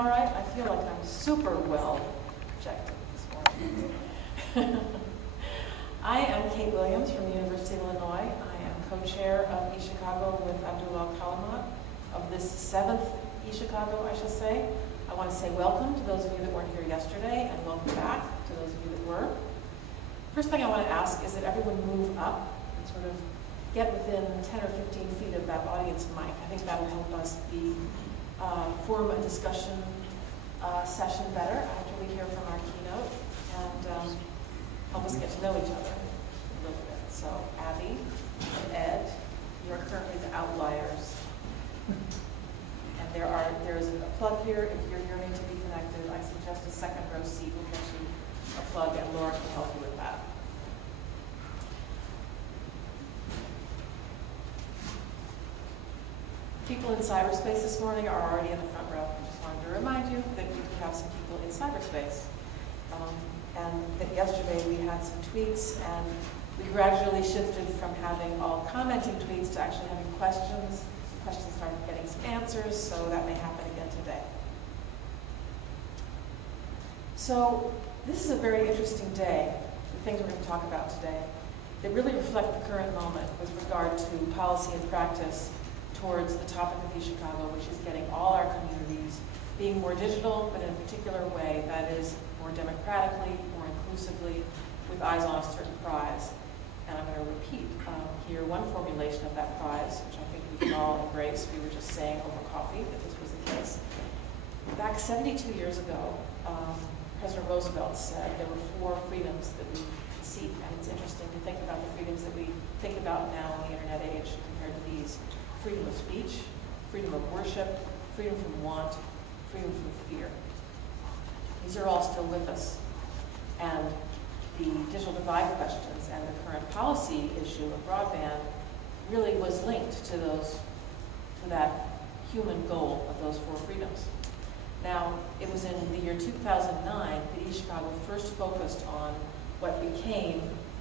all right? I feel like I'm super well projected this morning. I am Kate Williams from the University of Illinois. I am co-chair of eChicago with Abdullah Kalamat of this 7th eChicago, I should say. I want to say welcome to those of you that weren't here yesterday and welcome back to those of you that were. First thing I want to ask is that everyone move up and sort of get within 10 or 15 feet of that audience mic. I think that will help us form a discussion session better after we hear from our keynote and help us get to know each other a little bit. So Abby and Ed, you are currently the outliers. And there is a plug here. If you're yearning to be connected, I suggest a second row seat will get you a plug and Laura can help you with that. People in cyberspace this morning are already in the front row. I just wanted to remind you that we do have some people in cyberspace. And that yesterday we had some tweets and we gradually shifted from having all commenting tweets to actually having questions. Questions started getting some answers, so that may happen again today. So this is a very interesting day, the things we're going to talk about today, that really reflect the current moment with regard to policy and practice towards the topic of eChicago, which is getting all our communities being more digital, but in a particular way that is more democratically, more inclusively, with eyes on a certain prize. And I'm going to repeat here one formulation of that prize, which I think we can all embrace. We were just saying over coffee that this was the case. Back 72 years ago, President Roosevelt said there were 4 freedoms that we seek, and it's interesting to think about the freedoms that we think about now in the internet age compared to these. Freedom of speech, freedom of worship, freedom from want, freedom from fear. These are all still with us. And the digital divide questions and the current policy issue of broadband really was linked to that human goal of those 4 freedoms. Now, it was in the year 2009 that eChicago first focused on what became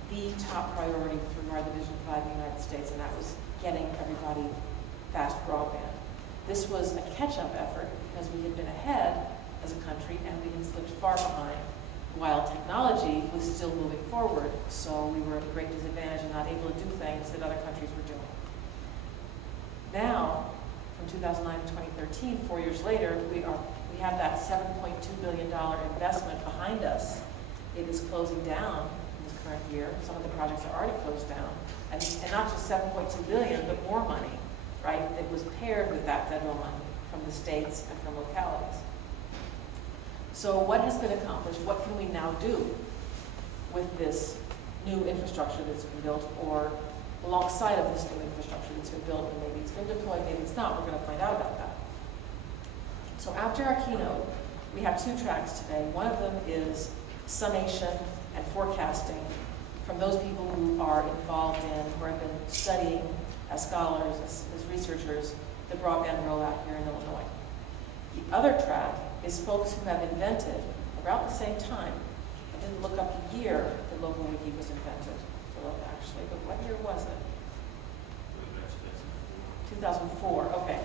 the top priority with regard to the digital divide in the United States, and that was getting everybody fast broadband. This was a catch-up effort because we had been ahead as a country and we had slipped far behind while technology was still moving forward, so we were at a great disadvantage and not able to do things that other countries were doing. Now, from 2009 to 2013, 4 years later, we have that $7.2 billion investment behind us. It is closing down in this current year. Some of the projects are already closed down. And not just $7.2 billion, but more money, right, that was paired with that federal money from the states and from localities. So what has been accomplished? What can we now do with this new infrastructure that's been built, or alongside of this new infrastructure that's been built, and maybe it's been deployed, maybe it's not? We're going to find out about that. So after our keynote, we have 2 tracks today. One of them is summation and forecasting from those people who are involved in, who have been studying as scholars, as researchers, the broadband rollout here in Illinois. The other track is folks who have invented, about the same time, I didn't look up the year that Local Wiki was invented, actually, but what year was it? 2004, okay.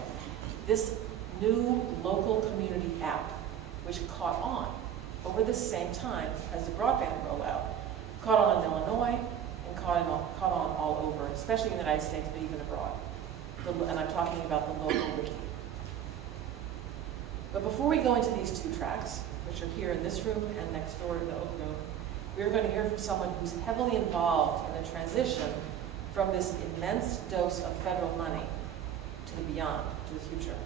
This new local community app, which caught on over the same time as the broadband rollout, caught on in Illinois and caught on all over, especially in the United States, but even abroad. And I'm talking about the local wiki. But before we go into these 2 tracks, which are here in this room and next door to the open room, we're going to hear from someone who's heavily involved in the transition from this immense dose of federal money to the beyond, to the future.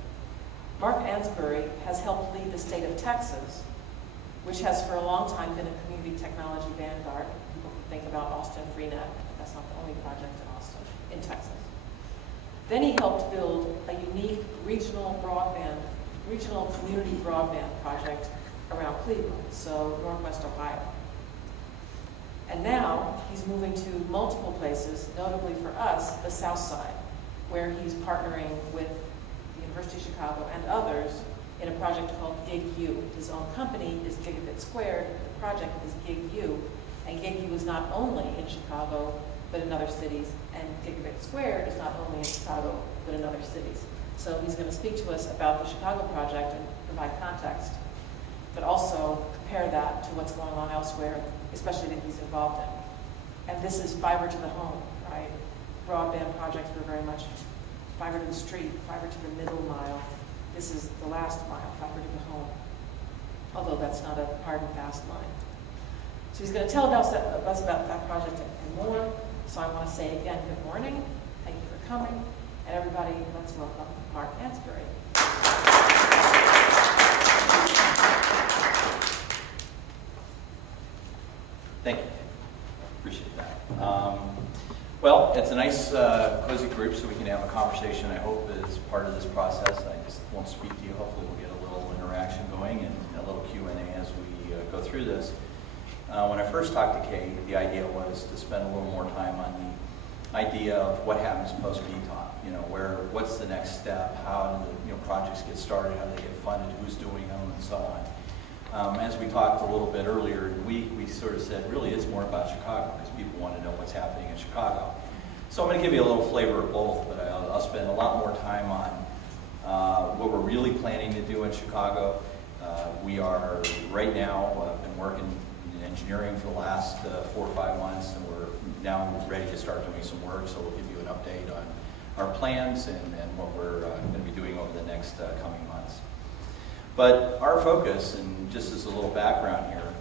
Mark Ansboury has helped lead the state of Texas, which has for a long time been a community technology vanguard. People can think about Austin Freenet, but that's not the only project in Austin, in Texas. Then he helped build a unique regional community broadband project around Cleveland, so Northwest Ohio. And now he's moving to multiple places, notably for us, the South Side, where he's partnering with the University of Chicago and others in a project called GigU. His own company is Gigabit Squared. The project is GigU, and GigU is not only in Chicago, but in other cities, and Gigabit Squared is not only in Chicago, but in other cities. So he's going to speak to us about the Chicago project and provide context, but also compare that to what's going on elsewhere, especially that he's involved in. And this is fiber to the home, right? Broadband projects were very much fiber to the street, fiber to the middle mile. This is the last mile, fiber to the home, although that's not a hard and fast line. So he's going to tell us about that project and more. So I want to say again, good morning. Thank you for coming. And everybody, let's welcome Mark Ansboury. Thank you. Appreciate that. Well, it's a nice, cozy group, so we can have a conversation, I hope, as part of this process. I just won't speak to you. Hopefully we'll get a little interaction going and a little Q&A as we go through this. When I first talked to Kate, the idea was to spend a little more time on the idea of what happens post-VTOP. You know, what's the next step? How do the projects get started? How do they get funded? Who's doing them? And so on. As we talked a little bit earlier in the week, we sort of said, really, it's more about Chicago because people want to know what's happening in Chicago. So I'm going to give you a little flavor of both, but I'll spend a lot more time on what we're really planning to do in Chicago. We are right now been working in engineering for the last 4 or 5 months, and we're now ready to start doing some work. So we'll give you an update on our plans and what we're going to be doing over the next coming months. But our focus, and just as a little background here,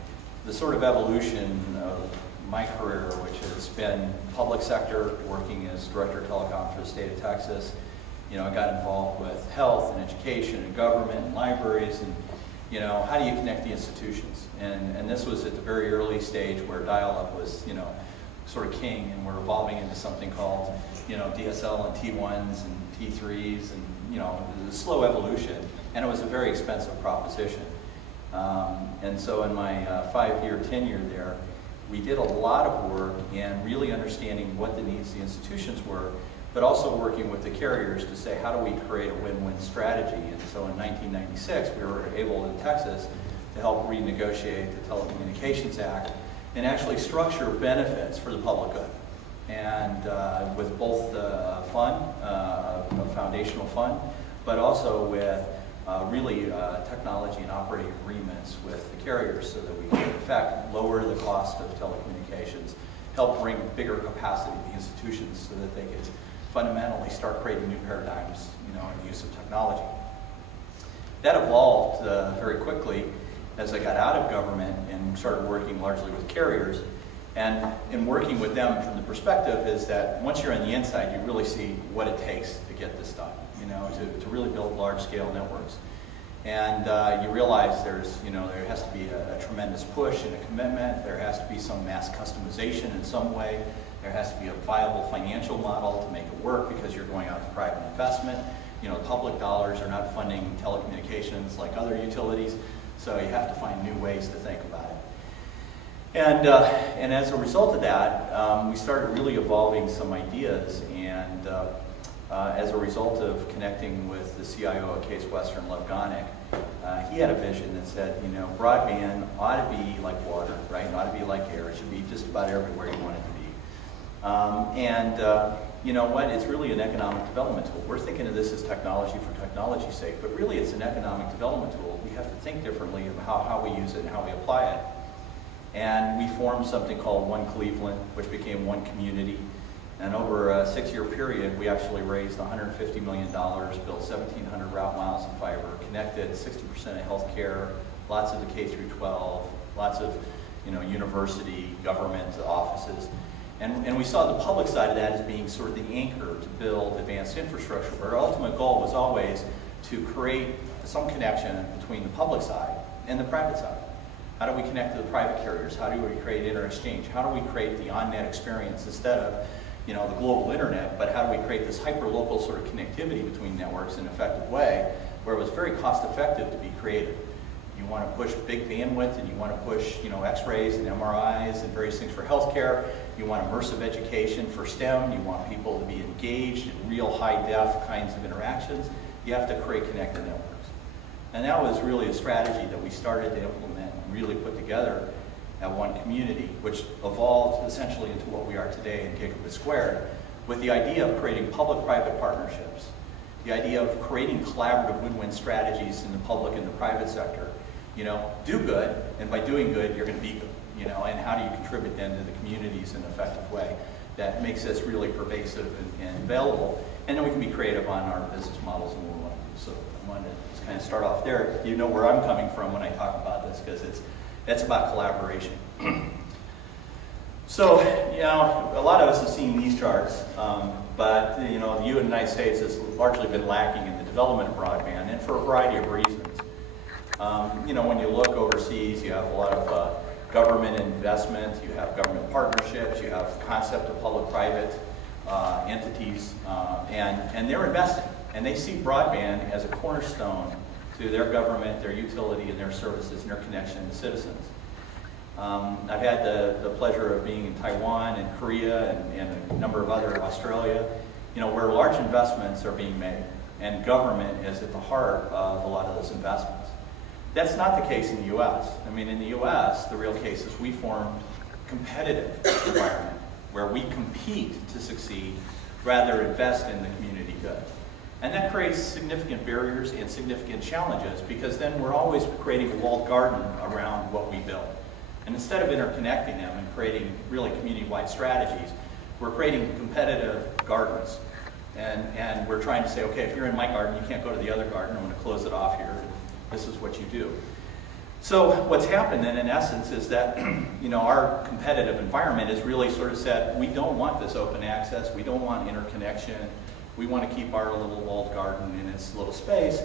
the sort of evolution of my career, which has been public sector, working as director of telecom for the state of Texas. You know, I got involved with health and education and government and libraries and, you know, how do you connect the institutions? And this was at the very early stage where dial-up was, you know, sort of king, and we're evolving into something called, you know, DSL and T1s and T3s, and, you know, it was a slow evolution, and it was a very expensive proposition. And so in my 5-year tenure there, we did a lot of work in really understanding what the needs of the institutions were, but also working with the carriers to say, how do we create a win-win strategy? And so in 1996, we were able in Texas to help renegotiate the Telecommunications Act and actually structure benefits for the public good. And with both the fund, a foundational fund, but also with really technology and operating agreements with the carriers so that we can, in fact, lower the cost of telecommunications, help bring bigger capacity to the institutions so that they can fundamentally start creating new paradigms, you know, in the use of technology. That evolved very quickly as I got out of government and started working largely with carriers. And in working with them from the perspective is that once you're on the inside, you really see what it takes to get this done, you know, to really build large-scale networks. And you realize there's, you know, there has to be a tremendous push and a commitment. There has to be some mass customization in some way. There has to be a viable financial model to make it work because you're going out to private investment. You know, public dollars are not funding telecommunications like other utilities, so you have to find new ways to think about it. And as a result of that, we started really evolving some ideas, and as a result of connecting with the CIO at Case Western, Lev Gonick, he had a vision that said, you know, broadband ought to be like water, right? It ought to be like air. It should be just about everywhere you want it to be. You know what? It's really an economic development tool. We're thinking of this as technology for technology's sake, but really it's an economic development tool. We have to think differently about how we use it and how we apply it. And we formed something called One Cleveland, which became One Community. And over a 6-year period, we actually raised $150 million, built 1,700 route miles of fiber, connected 60% of healthcare, lots of the K through 12, lots of, you know, university, government offices. And we saw the public side of that as being sort of the anchor to build advanced infrastructure. But our ultimate goal was always to create some connection between the public side and the private side. How do we connect to the private carriers? How do we create inter-exchange? How do we create the on-net experience instead of, you know, the global internet, but how do we create this hyper-local sort of connectivity between networks in an effective way where it was very cost-effective to be creative? You want to push big bandwidth, and you want to push, you know, X-rays and MRIs and various things for healthcare. You want immersive education for STEM. You want people to be engaged in real high-def kinds of interactions. You have to create connected networks. And that was really a strategy that we started to implement and really put together. at one community, which evolved essentially into what we are today in Gigabit Squared, with the idea of creating public-private partnerships, the idea of creating collaborative win-win strategies in the public and the private sector. You know, do good, and by doing good, you're going to be good. You know, and how do you contribute then to the communities in an effective way that makes this really pervasive and available, and then we can be creative on our business models and what we want to do. So I wanted to just kind of start off there. You know where I'm coming from when I talk about this, because it's about collaboration. So, you know, a lot of us have seen these charts, but, you know, the United States has largely been lacking in the development of broadband, and for a variety of reasons. You know, when you look overseas, you have a lot of government investment, you have government partnerships, you have the concept of public-private entities, and they're investing. And they see broadband as a cornerstone to their government, their utility, and their services, and their connection to citizens. I've had the pleasure of being in Taiwan and Korea and a number of other, Australia, you know, where large investments are being made, and government is at the heart of a lot of those investments. That's not the case in the U.S. I mean, in the U.S., the real case is we formed a competitive environment where we compete to succeed rather invest in the community good. And that creates significant barriers and significant challenges, because then we're always creating a walled garden around what we build. And instead of interconnecting them and creating really community-wide strategies, we're creating competitive gardens. And we're trying to say, okay, if you're in my garden, you can't go to the other garden. I'm going to close it off here. This is what you do. So what's happened then, in essence, is that you know, our competitive environment has really sort of said, we don't want this open access. We don't want interconnection. We want to keep our little walled garden in its little space.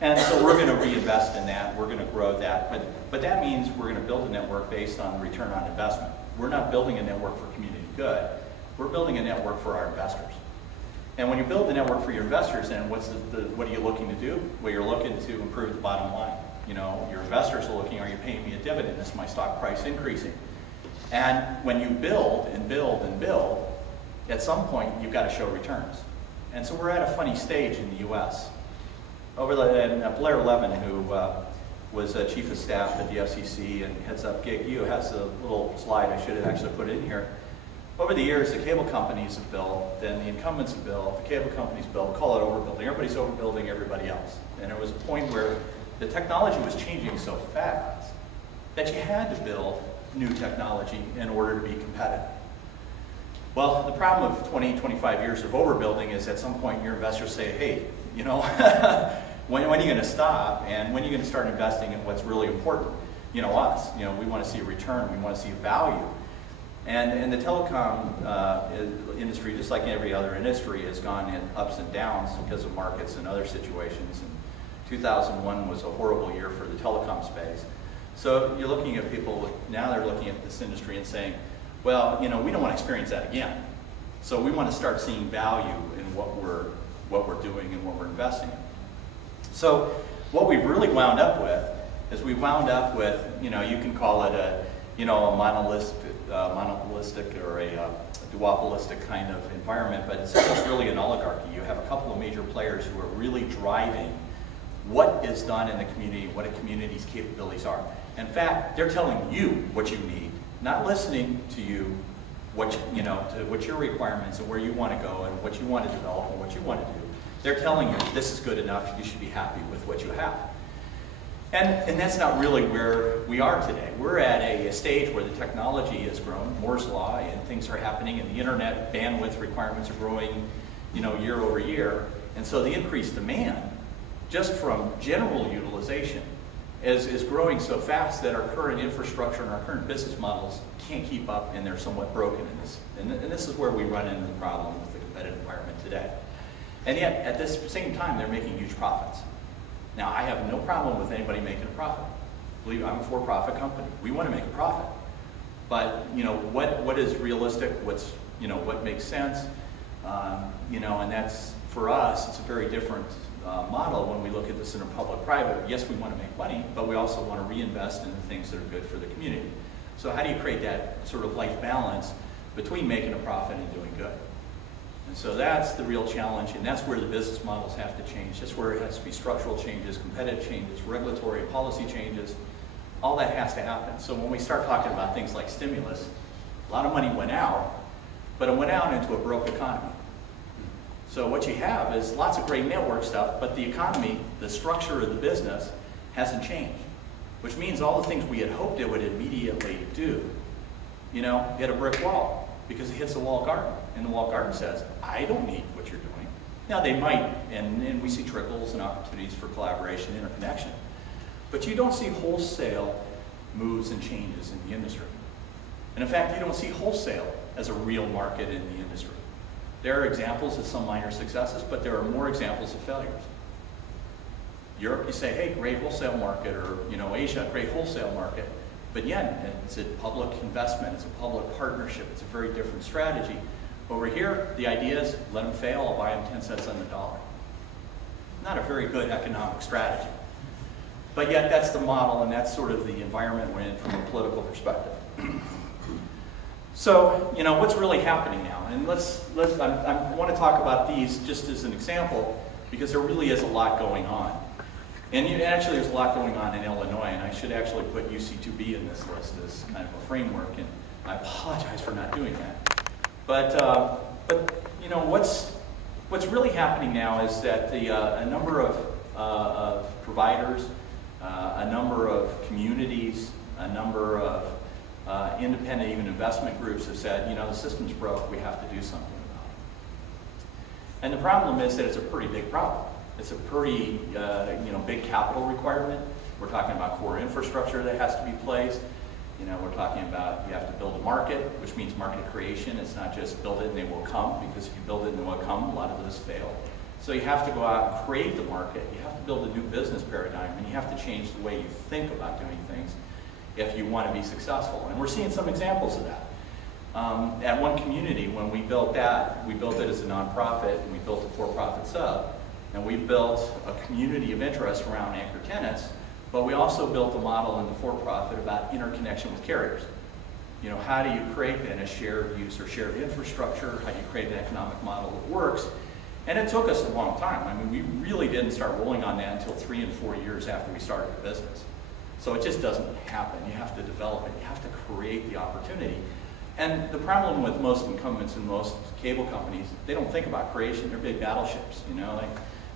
And so we're going to reinvest in that. We're going to grow that. But that means we're going to build a network based on return on investment. We're not building a network for community good. We're building a network for our investors. And when you build the network for your investors, then what are you looking to do? Well, you're looking to improve the bottom line. You know, your investors are looking, are you paying me a dividend? Is my stock price increasing? And when you build and build and build, at some point you've got to show returns. And so we're at a funny stage in the U.S. Blair Levin, who was chief of staff at the FCC and heads up GigU, has a little slide. I should have actually put it in here. Over the years, the cable companies have built, then the incumbents have built, the cable companies built, call it overbuilding. Everybody's overbuilding everybody else. And there was a point where the technology was changing so fast that you had to build new technology in order to be competitive. Well, the problem of 20, 25 years of overbuilding is at some point your investors say, hey, you know, when are you going to stop, and when are you going to start investing in what's really important? You know, us. You know, we want to see a return. We want to see value. And the telecom industry, just like every other industry, has gone in ups and downs because of markets and other situations. And 2001 was a horrible year for the telecom space. So you're looking at people, now they're looking at this industry and saying, well, you know, we don't want to experience that again. So we want to start seeing value in what we're doing and what we're investing in. So what we've really wound up with is we wound up with, you know, you can call it a monopolistic or a duopolistic kind of environment, but it's almost really an oligarchy. You have a couple of major players who are really driving what is done in the community, what a community's capabilities are. In fact, they're telling you what you need, not listening to you, what your requirements and where you want to go and what you want to develop and what you want to do. They're telling you this is good enough, you should be happy with what you have. And that's not really where we are today. We're at a stage where the technology has grown, Moore's Law, and things are happening, and the internet bandwidth requirements are growing, you know, year over year. And so the increased demand, just from general utilization, is growing so fast that our current infrastructure and our current business models can't keep up, and they're somewhat broken in this. And this is where we run into the problem with the competitive environment today. And yet, at this same time, they're making huge profits. Now, I have no problem with anybody making a profit. Believe me, I'm a for-profit company. We want to make a profit. But, you know, what is realistic? What's, you know, what makes sense? You know, and that's, for us, it's a very different model when we look at this in a public-private. Yes, we want to make money, but we also want to reinvest in the things that are good for the community. So how do you create that sort of life balance between making a profit and doing good? And so that's the real challenge, and that's where the business models have to change. That's where it has to be structural changes, competitive changes, regulatory and policy changes, All that has to happen. So when we start talking about things like stimulus, a lot of money went out, but it went out into a broke economy. So what you have is lots of great network stuff, but the economy, the structure of the business hasn't changed, which means all the things we had hoped it would immediately do, hit a brick wall because it hits a walled garden. And the walled garden says, I don't need what you're doing. Now they might, and we see trickles and opportunities for collaboration, interconnection, but you don't see wholesale moves and changes in the industry. And in fact, you don't see wholesale as a real market in the industry. There are examples of some minor successes, but there are more examples of failures. Europe, you say, hey, great wholesale market, or Asia, great wholesale market. But yet, it's a public investment, it's a public partnership, it's a very different strategy. Over here, the idea is, let them fail, I'll buy them 10 cents on the dollar. Not a very good economic strategy. But yet, that's the model, and that's sort of the environment we're in from a political perspective. So, what's really happening now? And I want to talk about these just as an example, because there really is a lot going on. And actually, there's a lot going on in Illinois, and I should actually put UC2B in this list as kind of a framework, and I apologize for not doing that. But what's really happening now is that a number of providers, a number of communities, a number of independent, even investment groups have said, the system's broke, we have to do something about it. And the problem is that it's a pretty big problem. It's a pretty big capital requirement. We're talking about core infrastructure that has to be placed. We're talking about you have to build a market, which means market creation. It's not just build it and they will come, because if you build it and they will come, a lot of those fail. So you have to go out and create the market. You have to build a new business paradigm, and you have to change the way you think about doing things if you want to be successful. And we're seeing some examples of that. At one community, when we built that, we built it as a nonprofit, and we built a for-profit sub, and we built a community of interest around anchor tenants, but we also built a model in the for-profit about interconnection with carriers. How do you create then a shared use or shared infrastructure? How do you create an economic model that works? And it took us a long time. I mean, we really didn't start rolling on that until 3 and 4 years after we started the business. So it just doesn't happen. You have to develop it. You have to create the opportunity. And the problem with most incumbents and most cable companies, they don't think about creation. They're big battleships.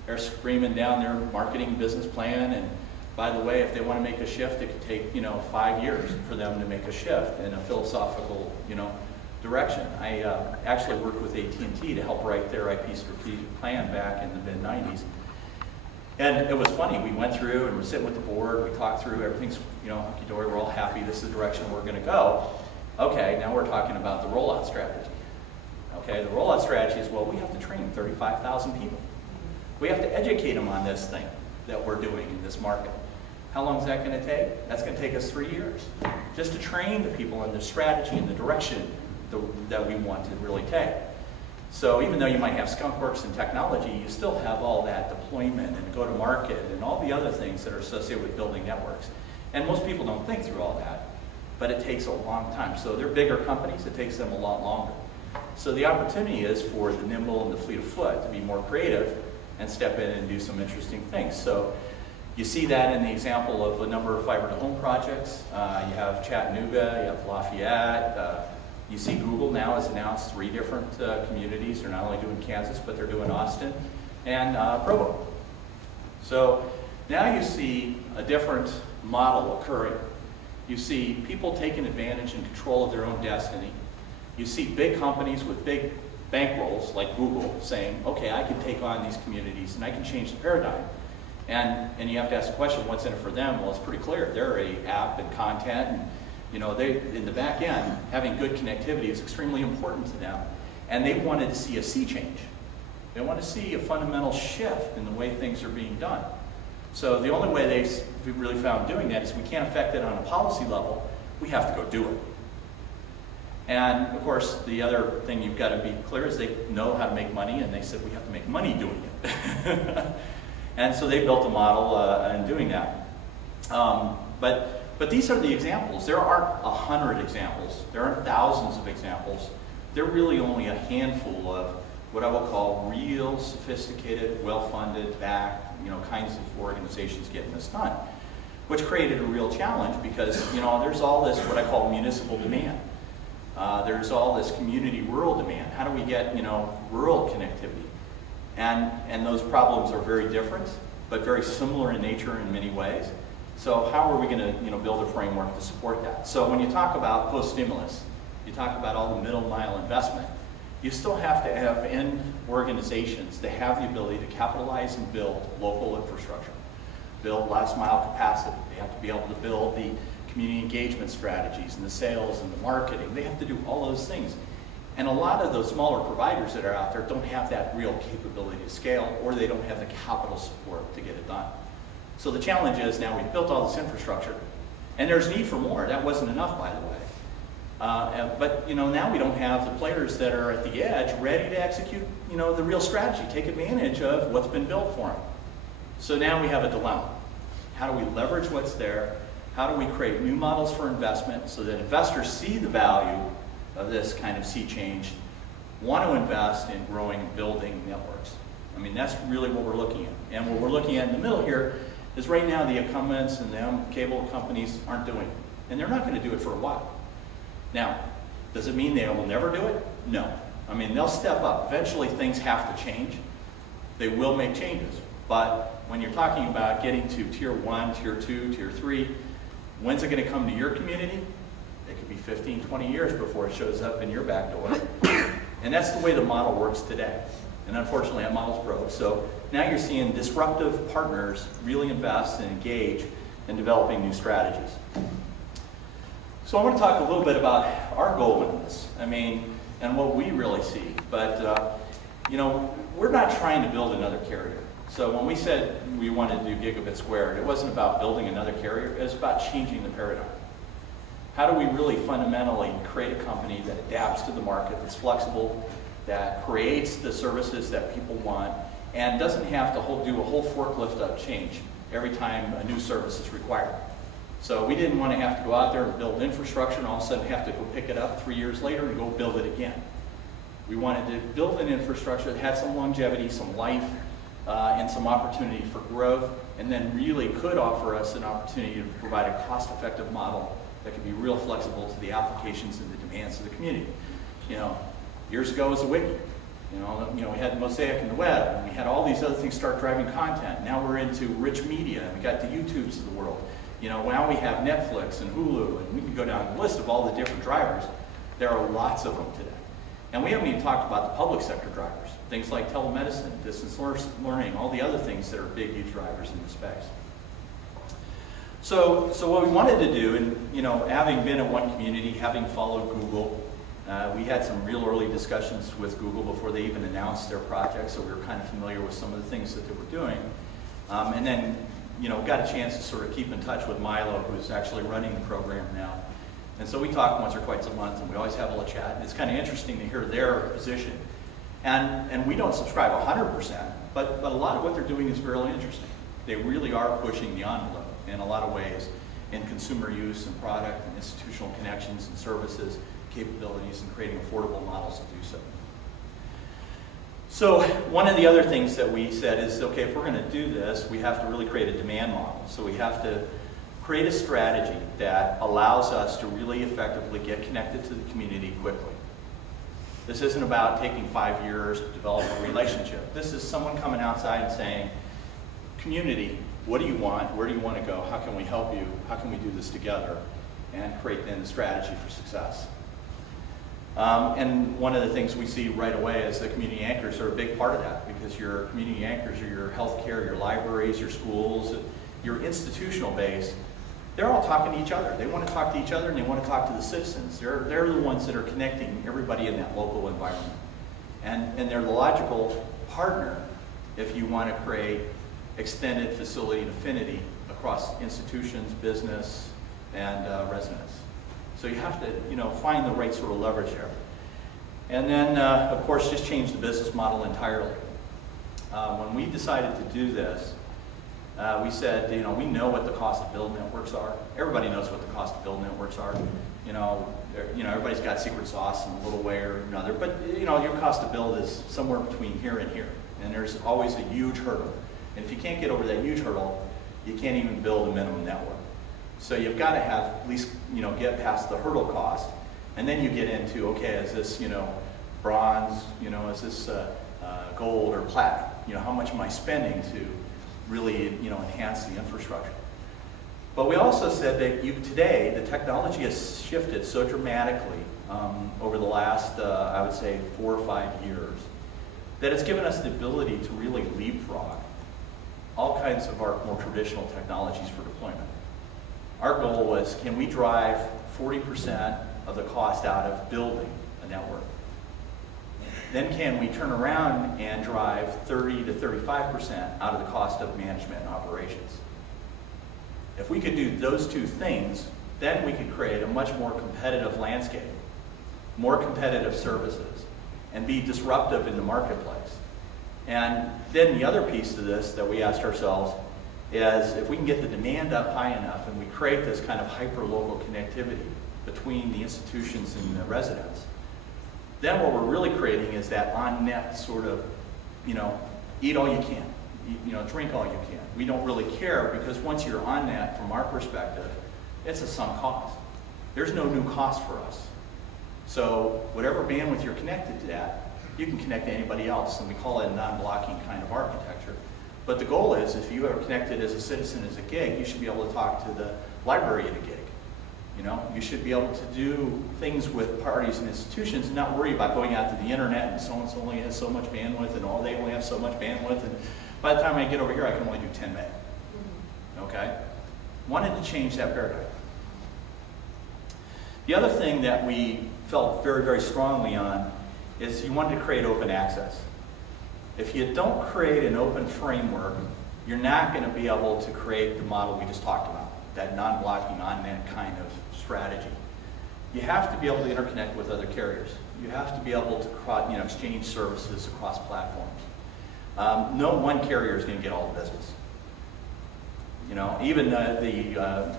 They're screaming down their marketing business plan, and by the way, if they want to make a shift, it could take 5 years for them to make a shift in a philosophical direction. I actually worked with AT&T to help write their IP strategic plan back in the mid-90s. And it was funny, we went through and we're sitting with the board, we talked through, everything's hunky-dory, we're all happy, this is the direction we're going to go. Okay, now we're talking about the rollout strategy. Okay, the rollout strategy is, well, we have to train 35,000 people. We have to educate them on this thing that we're doing in this market. How long is that going to take? That's going to take us 3 years, just to train the people in the strategy and the direction that we want to really take. So even though you might have skunkworks and technology, you still have all that deployment and go-to-market and all the other things that are associated with building networks. And most people don't think through all that, but it takes a long time. So they're bigger companies, it takes them a lot longer. So the opportunity is for the nimble and the fleet of foot to be more creative and step in and do some interesting things. So you see that in the example of a number of fiber-to-home projects. You have Chattanooga, you have Lafayette. You see Google now has announced 3 different communities. They're not only doing Kansas, but they're doing Austin and Provo. So now you see a different model occurring. You see people taking advantage and control of their own destiny. You see big companies with big bankrolls like Google saying, okay, I can take on these communities and I can change the paradigm. And you have to ask the question, what's in it for them? Well, it's pretty clear. They're an app and content, and they in the back end, having good connectivity is extremely important to them. And they wanted to see a sea change. They want to see a fundamental shift in the way things are being done. So the only way we really found doing that is we can't affect it on a policy level. We have to go do it. And of course, the other thing you've got to be clear is they know how to make money, and they said we have to make money doing it. And so they built a model in doing that. But these are the examples. There aren't 100 examples. There aren't thousands of examples. There are really only a handful of what I will call real, sophisticated, well-funded, backed, kinds of organizations getting this done. which created a real challenge because, there's all this, what I call municipal demand. There's all this community rural demand. How do we get, rural connectivity? And those problems are very different, but very similar in nature in many ways. So how are we going to, build a framework to support that? So when you talk about post-stimulus, you talk about all the middle mile investment, you still have to have end organizations that have the ability to capitalize and build local infrastructure, build last mile capacity. They have to be able to build the community engagement strategies and the sales and the marketing. They have to do all those things. And a lot of those smaller providers that are out there don't have that real capability to scale, or they don't have the capital support to get it done. So the challenge is now we've built all this infrastructure, and there's need for more. That wasn't enough, by the way. But now we don't have the players that are at the edge ready to execute, the real strategy, take advantage of what's been built for them. So now we have a dilemma. How do we leverage what's there? How do we create new models for investment so that investors see the value of this kind of sea change, want to invest in growing and building networks? I mean, that's really what we're looking at. And what we're looking at in the middle here is right now the incumbents and the cable companies aren't doing it. And they're not going to do it for a while. Now, does it mean they will never do it? No. I mean, they'll step up. Eventually things have to change. They will make changes. But when you're talking about getting to tier 1, tier 2, tier 3, when's it going to come to your community? It could be 15, 20 years before it shows up in your back door. And that's the way the model works today. And unfortunately, that model's broke. So now you're seeing disruptive partners really invest and engage in developing new strategies. So I want to talk a little bit about our goal in this, and what we really see. But, we're not trying to build another carrier. So when we said we wanted to do Gigabit Squared, it wasn't about building another carrier, it was about changing the paradigm. How do we really fundamentally create a company that adapts to the market, that's flexible, that creates the services that people want, and doesn't have to do a whole forklift of change every time a new service is required? So we didn't want to have to go out there and build infrastructure and all of a sudden have to go pick it up 3 years later and go build it again. We wanted to build an infrastructure that had some longevity, some life, and some opportunity for growth, and then really could offer us an opportunity to provide a cost-effective model that could be real flexible to the applications and the demands of the community. Years ago it was a wiki. We had Mosaic and the web, and we had all these other things start driving content. Now we're into rich media, and we got the YouTubes of the world. Now we have Netflix and Hulu, and we can go down the list of all the different drivers. There are lots of them today. And we haven't even talked about the public sector drivers, things like telemedicine, distance learning, all the other things that are big, huge drivers in the space. So what we wanted to do, and having been in one community, having followed Google, we had some real early discussions with Google before they even announced their project, so we were kind of familiar with some of the things that they were doing. And then, got a chance to sort of keep in touch with Milo, who's actually running the program now. And so we talk once or twice a month, and we always have a little chat. And it's kind of interesting to hear their position. And we don't subscribe 100%, but a lot of what they're doing is really interesting. They really are pushing the envelope in a lot of ways in consumer use and product and institutional connections and services, capabilities, and creating affordable models to do so. So one of the other things that we said is, okay, if we're going to do this, we have to really create a demand model. So we have to create a strategy that allows us to really effectively get connected to the community quickly. This isn't about taking 5 years to develop a relationship. This is someone coming outside and saying, community, what do you want? Where do you want to go? How can we help you? How can we do this together? And create then the strategy for success. And one of the things we see right away is the community anchors are a big part of that, because your community anchors are your healthcare, your libraries, your schools, your institutional base. They're all talking to each other. They want to talk to each other, and they want to talk to the citizens. They're the ones that are connecting everybody in that local environment. And they're the logical partner if you want to create extended facility and affinity across institutions, business, and residents. So you have to, find the right sort of leverage there. And then, of course, just change the business model entirely. When we decided to do this, we said, we know what the cost to build networks are. Everybody knows what the cost to build networks are. Everybody's got secret sauce in a little way or another, but your cost to build is somewhere between here and here. And there's always a huge hurdle. And if you can't get over that huge hurdle, you can't even build a minimum network. So you've got to have at least, get past the hurdle cost, and then you get into, okay, is this, bronze, is this gold or platinum? How much am I spending to really, enhance the infrastructure? But we also said that today, the technology has shifted so dramatically over the last, I would say, 4 or 5 years, that it's given us the ability to really leapfrog all kinds of our more traditional technologies for deployment. Our goal was, can we drive 40% of the cost out of building a network? Then can we turn around and drive 30 to 35% out of the cost of management and operations? If we could do those two things, then we could create a much more competitive landscape, more competitive services, and be disruptive in the marketplace. And then the other piece of this that we asked ourselves is, if we can get the demand up high enough and we create this kind of hyper-local connectivity between the institutions and the residents, then what we're really creating is that on-net sort of, eat all you can, drink all you can. We don't really care, because once you're on net, from our perspective, it's a sunk cost. There's no new cost for us. So whatever bandwidth you're connected to that, you can connect to anybody else, and we call it a non-blocking kind of architecture. But the goal is, if you are connected as a citizen as a gig, you should be able to talk to the library at a gig. You should be able to do things with parties and institutions and not worry about going out to the internet and so-and-so only has so much bandwidth and they only have so much bandwidth, and by the time I get over here I can only do 10 meg. Okay? Wanted to change that paradigm. The other thing that we felt very, very strongly on is you wanted to create open access. If you don't create an open framework, you're not going to be able to create the model we just talked about, that non-blocking on-net kind of strategy. You have to be able to interconnect with other carriers. You have to be able to exchange services across platforms. No one carrier is going to get all the business. Even the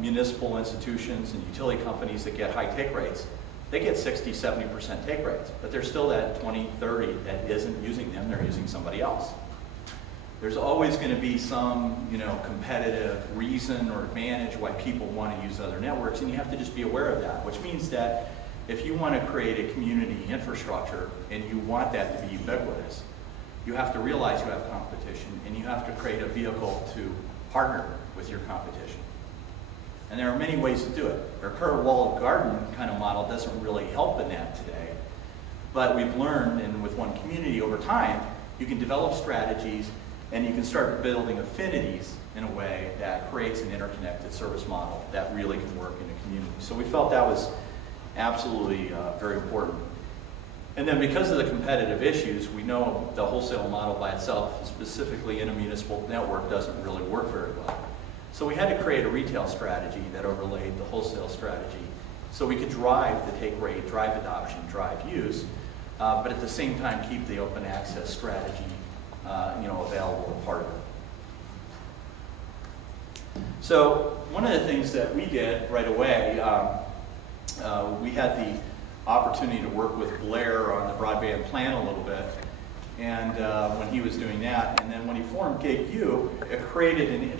municipal institutions and utility companies that get high take rates, they get 60, 70% take rates, but there's still that 20, 30 that isn't using them, they're using somebody else. There's always going to be some, competitive reason or advantage why people want to use other networks, and you have to just be aware of that, which means that if you want to create a community infrastructure and you want that to be ubiquitous, you have to realize you have competition, and you have to create a vehicle to partner with your competition. And there are many ways to do it. Our current walled garden kind of model doesn't really help in that today, but we've learned, and with one community over time, you can develop strategies and you can start building affinities in a way that creates an interconnected service model that really can work in a community. So we felt that was absolutely very important. And then because of the competitive issues, we know the wholesale model by itself, specifically in a municipal network, doesn't really work very well. So we had to create a retail strategy that overlaid the wholesale strategy so we could drive the take rate, drive adoption, drive use, but at the same time keep the open access strategy available and part of it. So one of the things that we did right away, we had the opportunity to work with Blair on the broadband plan a little bit, and when he was doing that, and then when he formed GigU, it created an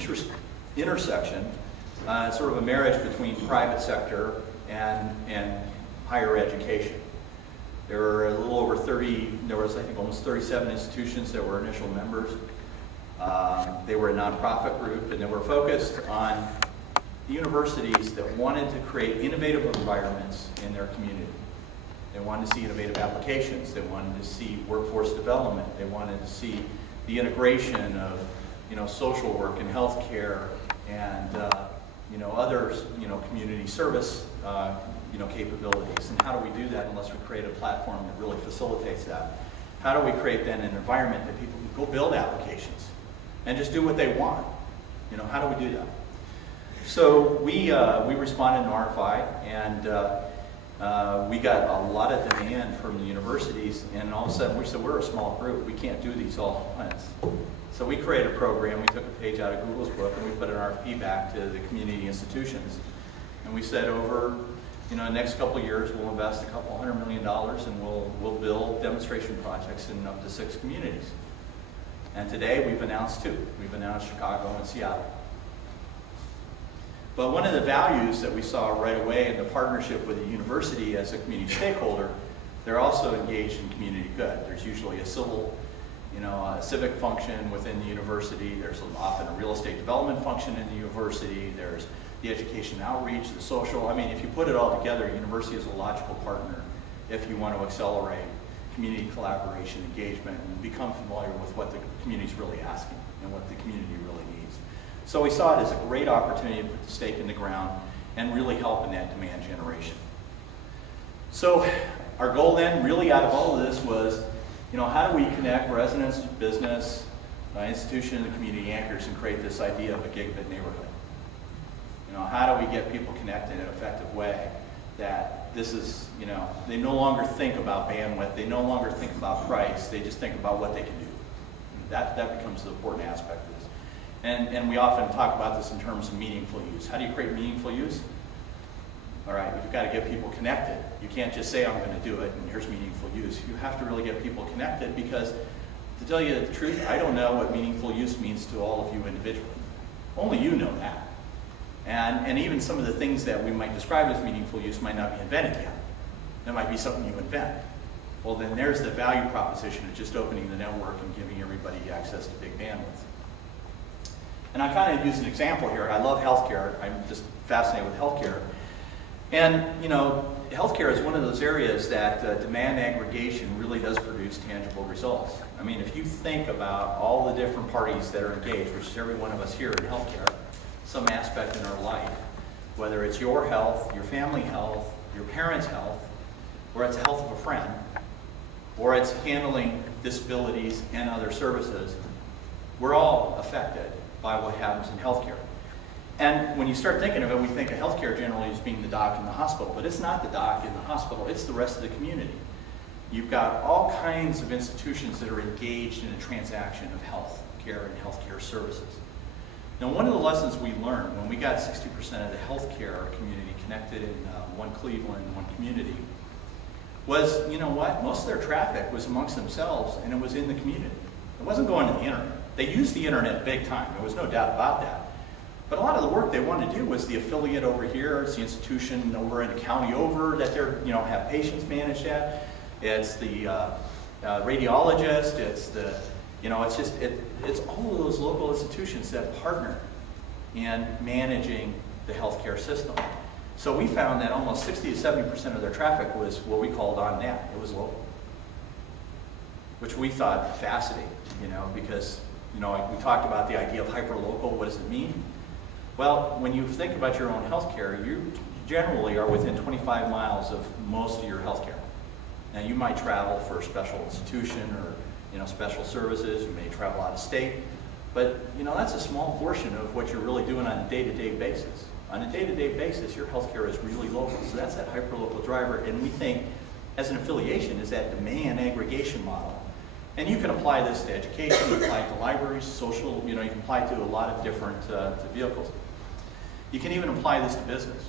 intersection, sort of a marriage between private sector and higher education. There were a little over 30, there was I think almost 37 institutions that were initial members. They were a nonprofit group, and they were focused on universities that wanted to create innovative environments in their community. They wanted to see innovative applications. They wanted to see workforce development. They wanted to see the integration of social work and healthcare and other community service capabilities. And how do we do that unless we create a platform that really facilitates that? How do we create then an environment that people can go build applications and just do what they want? How do we do that? So we responded to RFI, and we got a lot of demand from the universities, and all of a sudden we said, we're a small group, we can't do these all at once. So we created a program, we took a page out of Google's book, and we put an RFP back to the community institutions. And we said over the next couple of years, we'll invest a couple $100 million, and we'll build demonstration projects in up to 6 communities. And today we've announced two. We've announced Chicago and Seattle. But one of the values that we saw right away in the partnership with the university as a community stakeholder, they're also engaged in community good. There's usually a civic function within the university. There's often a real estate development function in the university. There's the education outreach, the social. I mean, if you put it all together, university is a logical partner if you want to accelerate community collaboration, engagement, and become familiar with what the community is really asking and what the community really needs. So we saw it as a great opportunity to put the stake in the ground and really help in that demand generation. So our goal then, really out of all of this was, how do we connect residents, business, institution, and community anchors and create this idea of a gigabit neighborhood? How do we get people connected in an effective way that this is, they no longer think about bandwidth, they no longer think about price, they just think about what they can do. That becomes the important aspect of this. And we often talk about this in terms of meaningful use. How do you create meaningful use? All right, you've got to get people connected. You can't just say, I'm going to do it, and here's meaningful use. You have to really get people connected because, to tell you the truth, I don't know what meaningful use means to all of you individually. Only you know that. And even some of the things that we might describe as meaningful use might not be invented yet. That might be something you invent. Well, then there's the value proposition of just opening the network and giving everybody access to big bandwidth. And I kind of use an example here. I love healthcare. I'm just fascinated with healthcare. And, healthcare is one of those areas that demand aggregation really does produce tangible results. I mean, if you think about all the different parties that are engaged, which is every one of us here in healthcare, some aspect in our life, whether it's your health, your family health, your parents' health, or it's the health of a friend, or it's handling disabilities and other services, we're all affected by what happens in healthcare. And when you start thinking of it, we think of healthcare generally as being the doc in the hospital, but it's not the doc in the hospital, it's the rest of the community. You've got all kinds of institutions that are engaged in a transaction of health care and healthcare services. Now, one of the lessons we learned when we got 60% of the healthcare community connected in one Cleveland, one community, was, most of their traffic was amongst themselves and it was in the community. It wasn't going to the internet. They used the internet big time, there was no doubt about that. But a lot of the work they wanted to do was the affiliate over here, it's the institution over in the county over that they're, have patients managed at. It's the radiologist, it's the, it's all of those local institutions that partner in managing the healthcare system. So we found that almost 60 to 70% of their traffic was what we called on net. It was local, which we thought fascinating, because, we talked about the idea of hyperlocal. What does it mean? Well, when you think about your own healthcare, you generally are within 25 miles of most of your healthcare. Now, you might travel for a special institution or special services. You may travel out of state, but that's a small portion of what you're really doing on a day-to-day basis. On a day-to-day basis, your healthcare is really local, so that's that hyperlocal driver. And we think, as an affiliation, is that demand aggregation model. And you can apply this to education, you can apply it to libraries, social. You can apply it to a lot of different vehicles. You can even apply this to business.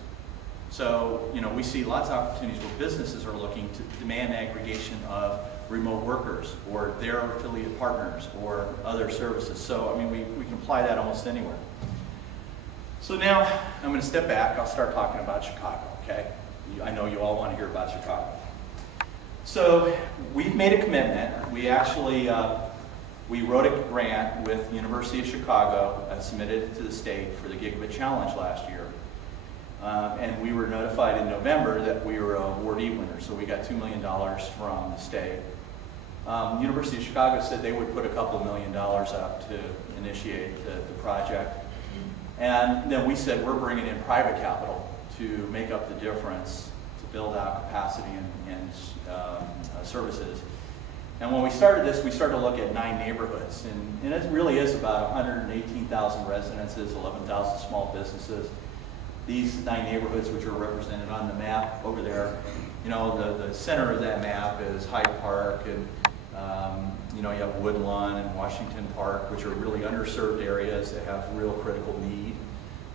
So, we see lots of opportunities where businesses are looking to demand aggregation of remote workers or their affiliate partners or other services. So, we can apply that almost anywhere. So now, I'm going to step back. I'll start talking about Chicago, okay? I know you all want to hear about Chicago. So, we've made a commitment. We actually, we wrote a grant with the University of Chicago, submitted it to the state for the Gigabit Challenge last year. And we were notified in November that we were an awardee winner, so we got $2 million from the state. University of Chicago said they would put a couple of $1 million up to initiate the project. And then we said we're bringing in private capital to make up the difference, to build out capacity and services. And when we started this, we started to look at 9 neighborhoods. And it really is about 118,000 residences, 11,000 small businesses. These 9 neighborhoods, which are represented on the map over there, the center of that map is Hyde Park, and you have Woodlawn and Washington Park, which are really underserved areas that have real critical need,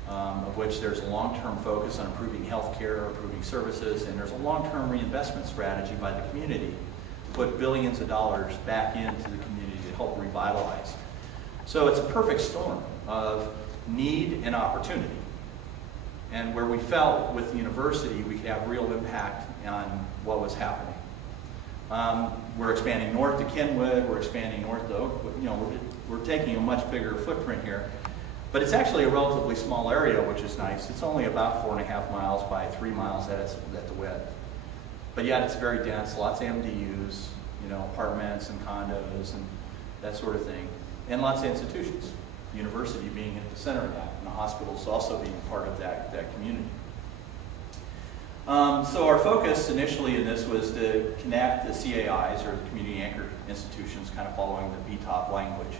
of which there's a long-term focus on improving healthcare, improving services, and there's a long-term reinvestment strategy by the community to put billions of dollars back into the community to help revitalize So it's a perfect storm of need and opportunity. And where we felt with the university we could have real impact on what was happening. We're expanding north to Kenwood, we're expanding north to Oakwood. You know, we're taking a much bigger footprint here. But it's actually a relatively small area, which is nice. It's only about 4.5 miles by 3 miles at the width. But yet it's very dense, lots of MDUs, you know, apartments and condos and that sort of thing. And lots of institutions, the university being at the center of that, and the hospitals also being part of that community. So our focus initially in this was to connect the CAIs, or the community anchored institutions, kind of following the BTOP language,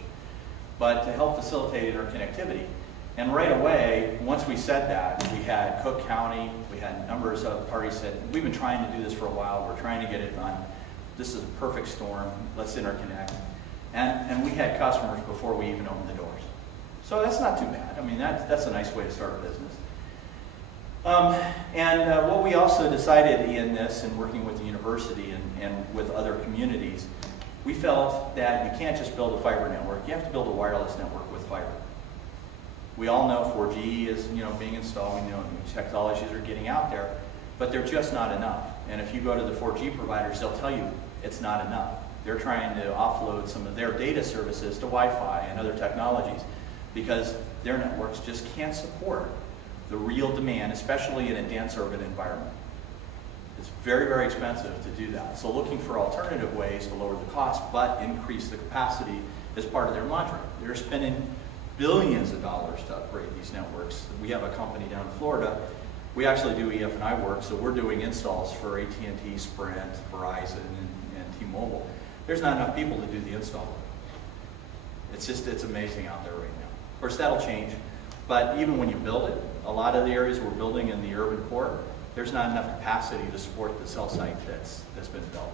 but to help facilitate interconnectivity. And right away, once we said that, we had Cook County, we had numbers of parties said, we've been trying to do this for a while, we're trying to get it done. This is a perfect storm, let's interconnect. And we had customers before we even opened the doors. So that's not too bad. I mean, that's a nice way to start a business. What we also decided in this, and working with the university and with other communities, we felt that you can't just build a fiber network, you have to build a wireless network with fiber. We all know 4G is, you know, being installed, we know new technologies are getting out there, but they're just not enough. And if you go to the 4G providers, they'll tell you it's not enough. They're trying to offload some of their data services to Wi-Fi and other technologies because their networks just can't support the real demand, especially in a dense urban environment. It's very, very expensive to do that. So looking for alternative ways to lower the cost but increase the capacity is part of their mantra. They're spending billions of dollars to upgrade these networks. We have a company down in Florida. We actually do EF&I work, so we're doing installs for AT&T, Sprint, Verizon, and T-Mobile. There's not enough people to do the install. It's amazing out there right now. Of course, that'll change, but even when you build it, a lot of the areas we're building in the urban core, there's not enough capacity to support the cell site that's been built.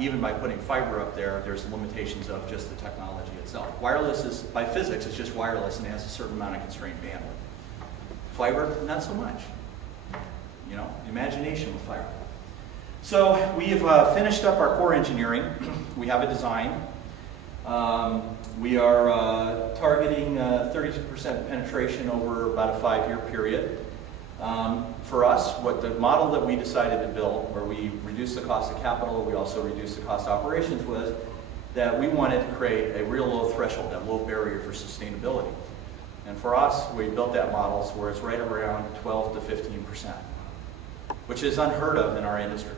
Even by putting fiber up there, there's limitations of just the technology itself. Wireless is, by physics, it's just wireless and it has a certain amount of constrained bandwidth. Fiber, not so much. You know, imagination with fiber. So we've finished up our core engineering. We have a design. We are targeting 30% penetration over about a 5-year period. For us, what the model that we decided to build, where we reduced the cost of capital, we also reduced the cost of operations, was that we wanted to create a real low threshold, that low barrier for sustainability. And for us, we built that model where it's right around 12 to 15%, which is unheard of in our industry.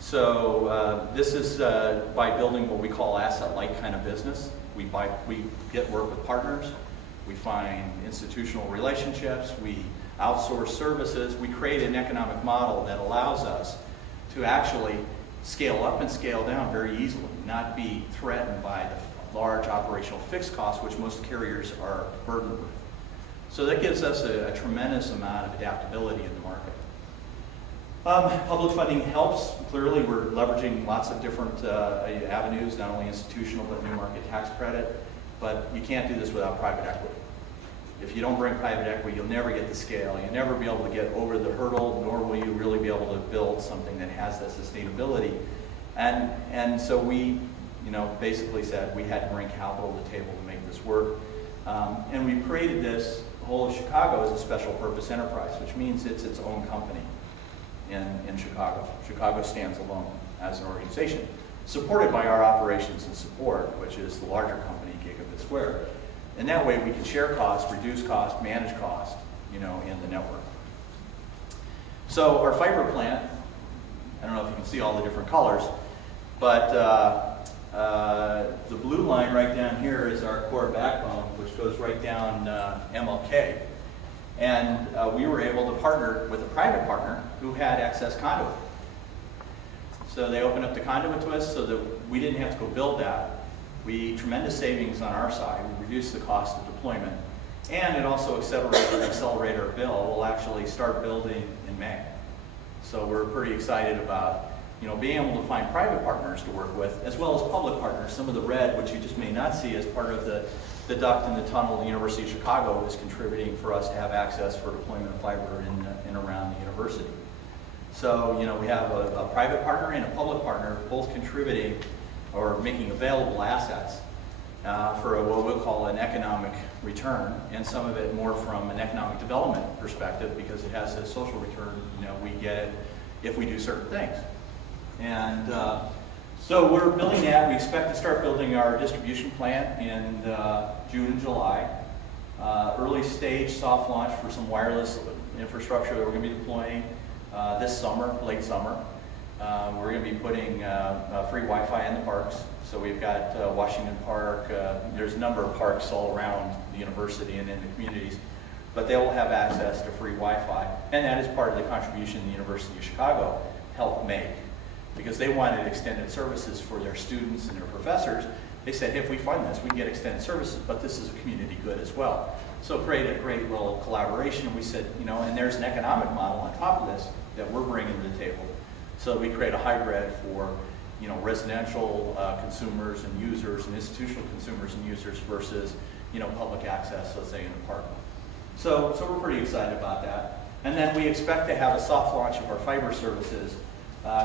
So this is by building what we call asset-light kind of business. We get work with partners, we find institutional relationships, we outsource services. We create an economic model that allows us to actually scale up and scale down very easily, not be threatened by the large operational fixed costs which most carriers are burdened with. So that gives us a tremendous amount of adaptability in the market. Public funding helps. Clearly, we're leveraging lots of different avenues, not only institutional but new market tax credit, but you can't do this without private equity. If you don't bring private equity, you'll never get the scale. You'll never be able to get over the hurdle, nor will you really be able to build something that has that sustainability. And so we, basically said we had to bring capital to the table to make this work. And we created this whole of Chicago as a special purpose enterprise, which means it's its own company in Chicago. Chicago stands alone as an organization, supported by our operations and support, which is the larger company, Gigabit Square. And that way we can share costs, reduce cost, manage cost, in the network. So our fiber plant, I don't know if you can see all the different colors, but the blue line right down here is our core backbone, which goes right down MLK. And we were able to partner with a private partner who had excess conduit. So they opened up the conduit to us so that we didn't have to go build that. Tremendous savings on our side. We reduced the cost of deployment. And it also accelerated our bill. We'll actually start building in May. So we're pretty excited about being able to find private partners to work with, as well as public partners. Some of the red, which you just may not see as part of the duct in the tunnel, the University of Chicago is contributing for us to have access for deployment of fiber in around the university. So we have a private partner and a public partner both contributing or making available assets. for what we'll call an economic return, and some of it more from an economic development perspective, because it has a social return. We get it if we do certain things. And so we're building that. We expect to start building our distribution plant in June and July. Early stage soft launch for some wireless infrastructure that we're going to be deploying this summer, late summer. We're going to be putting free Wi-Fi in the parks. So we've got Washington Park. There's a number of parks all around the university and in the communities, but they will have access to free Wi-Fi. And that is part of the contribution the University of Chicago helped make, because they wanted extended services for their students and their professors. They said, hey, if we fund this, we can get extended services, but this is a community good as well. So it created a great little collaboration. We said, and there's an economic model on top of this that we're bringing to the table. So we create a hybrid for, residential consumers and users and institutional consumers and users versus, public access, let's say in a park. So we're pretty excited about that. And then we expect to have a soft launch of our fiber services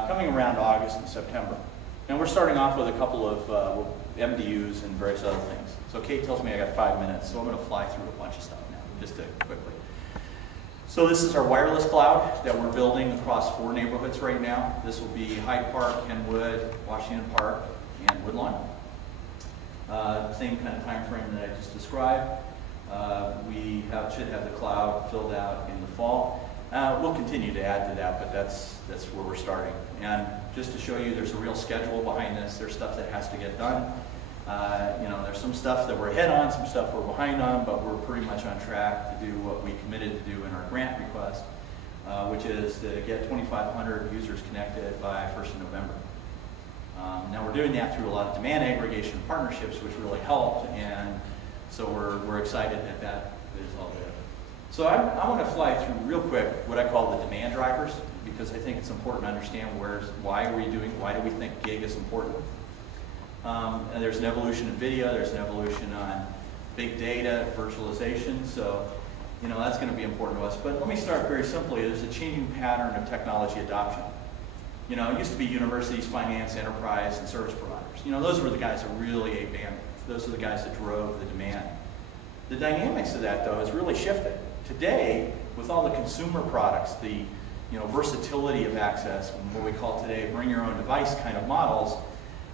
coming around August and September. And we're starting off with a couple of MDUs and various other things. So Kate tells me I got 5 minutes, so I'm going to fly through a bunch of stuff now, just to quickly. So this is our wireless cloud that we're building across 4 neighborhoods right now. This will be Hyde Park, Kenwood, Washington Park, and Woodlawn. Same kind of time frame that I just described. We should have the cloud filled out in the fall. We'll continue to add to that, but that's where we're starting. And just to show you, there's a real schedule behind this. There's stuff that has to get done. There's some stuff that we're ahead on, some stuff we're behind on, but we're pretty much on track to do what we committed to do in our grant request, which is to get 2,500 users connected by 1st of November. Now we're doing that through a lot of demand aggregation partnerships, which really helped, and so we're excited that is all there. So I want to fly through real quick what I call the demand drivers, because I think it's important to understand why do we think gig is important. And there's an evolution in video, there's an evolution on big data, virtualization, so that's going to be important to us. But let me start very simply. There's a changing pattern of technology adoption. It used to be universities, finance, enterprise, and service providers. Those were the guys that really ate bandwidth. Those are the guys that drove the demand. The dynamics of that, though, has really shifted. Today, with all the consumer products, the versatility of access, and what we call today bring your own device kind of models,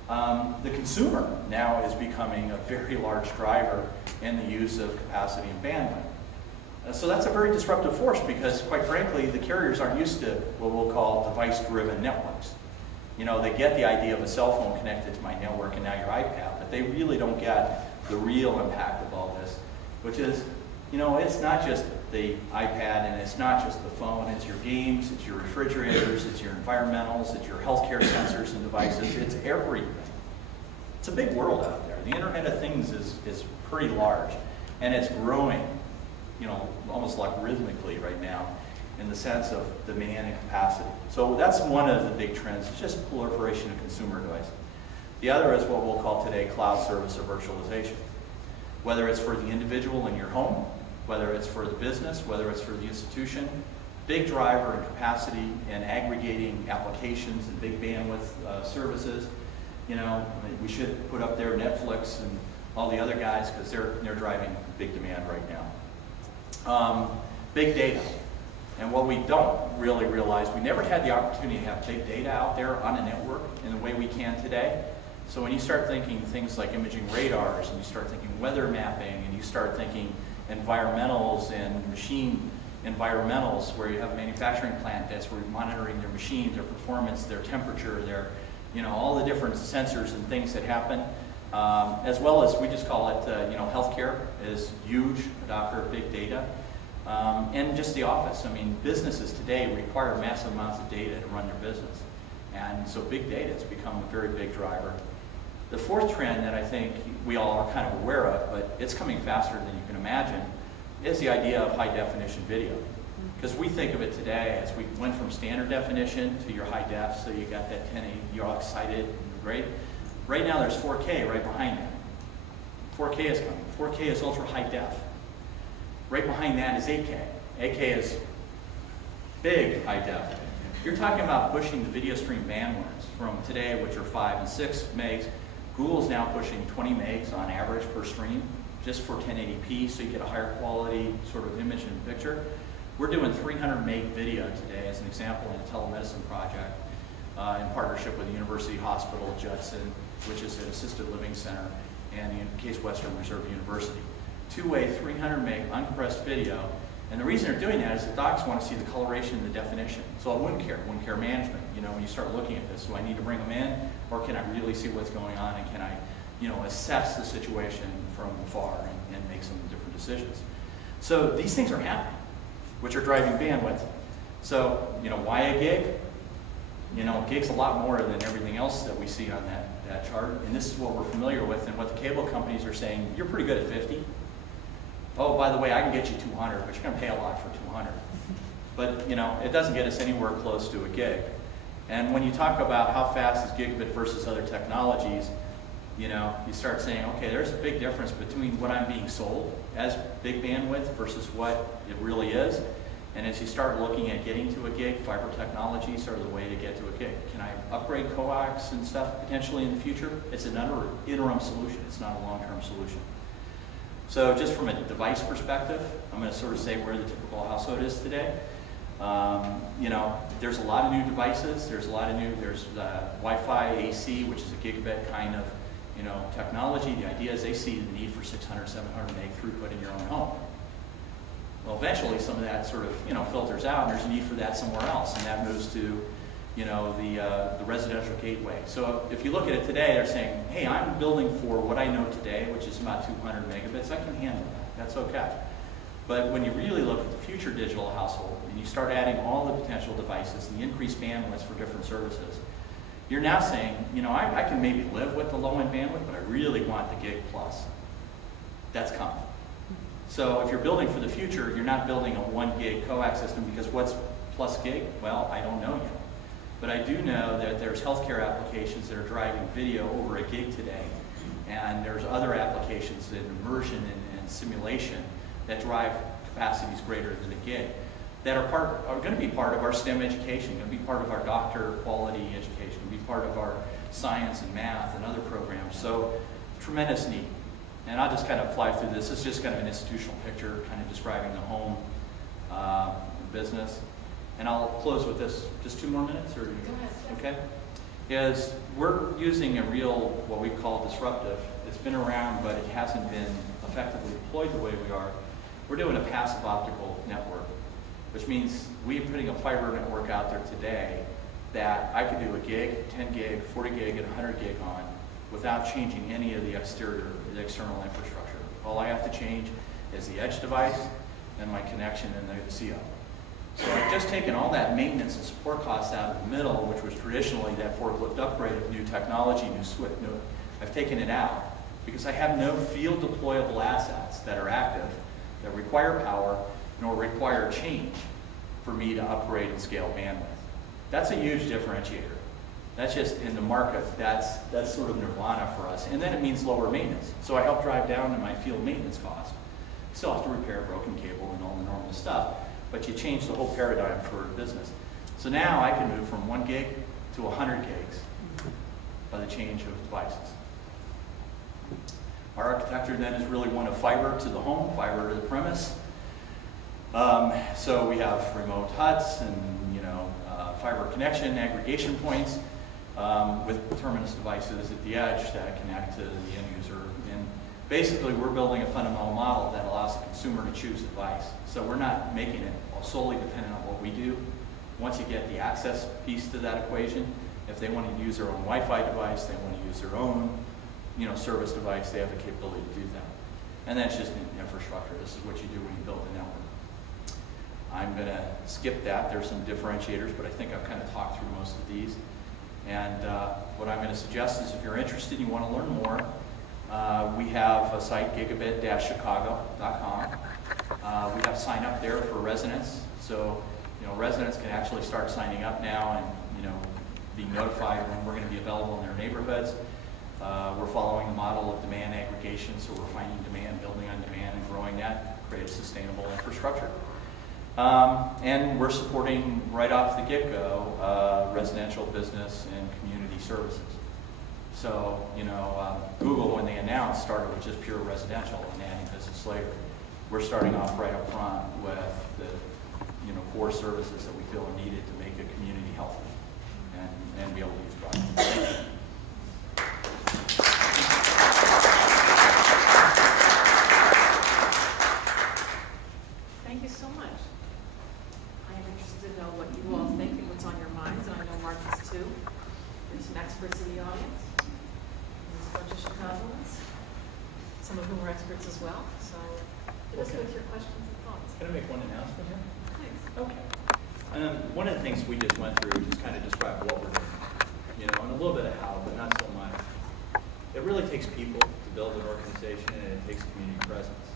the consumer now is becoming a very large driver in the use of capacity and bandwidth. So that's a very disruptive force, because quite frankly, the carriers aren't used to what we'll call device-driven networks. They get the idea of a cell phone connected to my network and now your iPad, but they really don't get the real impact of all this, which is, it's not just the iPad and it's not just the phone, it's your games, it's your refrigerators, it's your environmentals, it's your healthcare sensors and devices, it's everything. It's a big world out there. The Internet of Things is pretty large, and it's growing, almost like rhythmically right now in the sense of demand and capacity. So that's one of the big trends. It's just proliferation of consumer devices. The other is what we'll call today cloud service or virtualization. Whether it's for the individual in your home, whether it's for the business, whether it's for the institution, big driver in capacity and aggregating applications and big bandwidth services. We should put up there Netflix and all the other guys, because they're driving big demand right now. Big data. And what we don't really realize, we never had the opportunity to have big data out there on a network in the way we can today. So when you start thinking things like imaging radars, and you start thinking weather mapping, and you start thinking environmentals and machine environmentals, where you have a manufacturing plant that's monitoring their machine, their performance, their temperature, their, all the different sensors and things that happen, as well as we just call it, healthcare is huge adopter of big data, and just the office. Businesses today require massive amounts of data to run their business, and so big data has become a very big driver. The fourth trend that I think we all are kind of aware of, but it's coming faster than you can imagine, is the idea of high definition video. Because we think of it today as we went from standard definition to your high def, so you got that 1080, you're all excited, great. Right now there's 4K right behind that. 4K is coming. 4K is ultra high def. Right behind that is 8K. 8K is big high def. You're talking about pushing the video stream bandwidths from today, which are 5 and 6 megs, Google's now pushing 20 megs on average per stream, just for 1080p, so you get a higher quality sort of image and picture. We're doing 300 meg video today as an example in a telemedicine project in partnership with the University Hospital Judson, which is an assisted living center, and the Case Western Reserve University. Two-way 300 meg uncompressed video. And the reason they're doing that is that docs want to see the coloration and the definition. So wound care management, when you start looking at this, do I need to bring them in, or can I really see what's going on, and can I, assess the situation from afar and make some different decisions? So these things are happening, which are driving bandwidth. So, why a gig? Gig's a lot more than everything else that we see on that chart, and this is what we're familiar with, and what the cable companies are saying, you're pretty good at 50. Oh, by the way, I can get you 200, but you're going to pay a lot for 200. But, it doesn't get us anywhere close to a gig. And when you talk about how fast is gigabit versus other technologies, you start saying, okay, there's a big difference between what I'm being sold as big bandwidth versus what it really is. And as you start looking at getting to a gig, fiber technologies are the way to get to a gig. Can I upgrade coax and stuff potentially in the future? It's an interim solution. It's not a long-term solution. So just from a device perspective, I'm going to sort of say where the typical household is today. There's a lot of new devices. There's Wi-Fi AC, which is a gigabit kind of, technology. The idea is they see the need for 600, 700 meg throughput in your own home. Well, eventually some of that sort of, filters out, and there's a need for that somewhere else, and that moves to, the residential gateway. So if you look at it today, they're saying, hey, I'm building for what I know today, which is about 200 megabits. I can handle that. That's okay. But when you really look at the future digital household, and you start adding all the potential devices, the increased bandwidths for different services, you're now saying, I can maybe live with the low-end bandwidth, but I really want the gig plus. That's coming. So if you're building for the future, you're not building a 1 gig coax system, because what's plus gig? Well, I don't know yet. But I do know that there's healthcare applications that are driving video over a gig today, and there's other applications in immersion and simulation that drive capacities greater than a gig that are going to be part of our STEM education, going to be part of our doctor quality education, going to be part of our science and math and other programs. So tremendous need. And I'll just kind of fly through this. This is just kind of an institutional picture, kind of describing the home business. And I'll close with this. Just 2 more minutes? Or, go ahead. Okay. Is we're using a real, what we call disruptive. It's been around, but it hasn't been effectively deployed the way we are. We're doing a passive optical network, which means we're putting a fiber network out there today that I could do a gig, 10 gig, 40 gig, and 100 gig on without changing any of the external infrastructure. All I have to change is the edge device and my connection in the CO. So I've just taken all that maintenance and support costs out of the middle, which was traditionally that forklift upgrade of new technology, I've taken it out because I have no field deployable assets that are active, that require power, nor require change for me to upgrade and scale bandwidth. That's a huge differentiator. That's just in the market, that's sort of nirvana for us. And then it means lower maintenance. So I help drive down to my field maintenance cost. Still have to repair broken cable and all the normal stuff, but you change the whole paradigm for business. So now I can move from 1 gig to 100 gigs by the change of devices. Our architecture then is really one of fiber to the home, fiber to the premise. So we have remote huts and fiber connection aggregation points with terminus devices at the edge that connect to the end user. And basically, we're building a fundamental model that allows the consumer to choose a device. So we're not making it solely dependent on what we do. Once you get the access piece to that equation, if they want to use their own Wi-Fi device, they want to use their own service device, they have the capability to do that. And that's just infrastructure. This is what you do when you build a network. I'm going to skip that. There's some differentiators, but I think I've kind of talked through most of these. And what I'm going to suggest is if you're interested and you want to learn more, we have a site, gigabit-chicago.com. We have sign up there for residents. So, residents can actually start signing up now and, be notified when we're going to be available in their neighborhoods. We're following the model of demand aggregation, so we're finding demand, building on demand, and growing that, create a sustainable infrastructure. And we're supporting right off the get-go residential, business, and community services. So, Google, when they announced, started with just pure residential and adding business later. We're starting off right up front with the, core services that we feel are needed to make a community healthy and be able to use broadband. Thank you. Thank you so much. I am interested to know what you all think and what's on your minds, and I know Mark is too. There's some experts in the audience. There's a bunch of Chicagoans, some of whom are experts as well. So hit us with your questions and thoughts. Can I make one announcement here? Thanks. Okay. One of the things we just went through just kind of described what we're doing, and a little bit of how, but not so much. It really takes people to build an organization, and it takes community presence.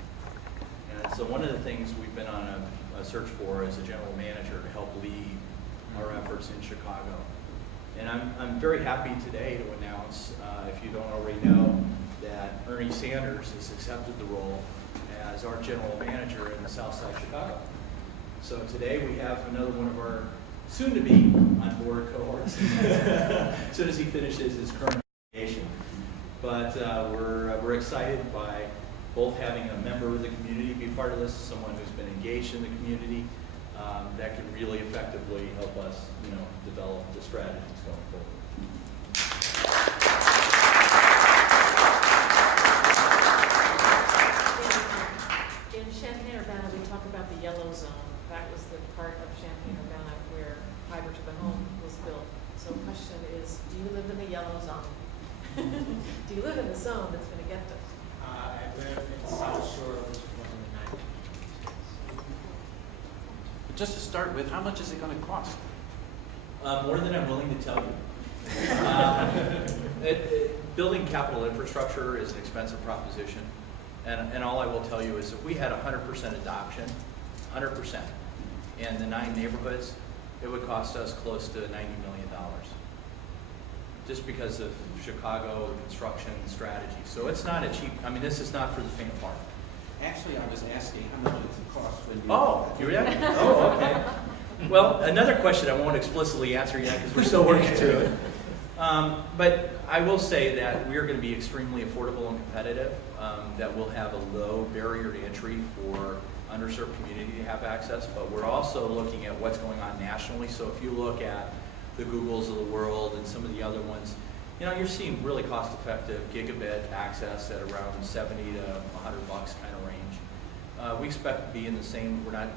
And so one of the things we've been on a search for is a general manager to help lead our efforts in Chicago. And I'm very happy today to announce, if you don't already know, that Ernie Sanders has accepted the role as our general manager in the South Side Chicago. So today we have another one of our soon-to-be on-board cohorts, as soon as he finishes his current obligation. But we're excited by both having a member of the community be part of this, someone who's been engaged in the community, that can really effectively help us, develop the strategies going forward. In Champaign, Urbana, we talk about the yellow zone. That was the part of Champaign, Urbana where fiber to the home was built. So the question is, do you live in the yellow zone? Do you live in the zone that's going to get this? I live in South Shore, which is one of the 9. But just to start with, how much is it going to cost? More than I'm willing to tell you. Building capital infrastructure is an expensive proposition. And all I will tell you is if we had 100% adoption, 100%, in the 9 neighborhoods, it would cost us close to $90 million. Just because of Chicago construction strategy. So it's not a cheap, this is not for the faint of heart. Actually, I was asking how much does it cost when you... Oh, you ready? Oh, okay. Well, another question I won't explicitly answer yet because we're still working through it. But I will say that we're going to be extremely affordable and competitive, that we'll have a low barrier to entry for underserved community to have access, but we're also looking at what's going on nationally. So if you look at the Googles of the world and some of the other ones, you're seeing really cost-effective gigabit access at around 70 to 100 bucks kind of range. We expect to be in the same, we're not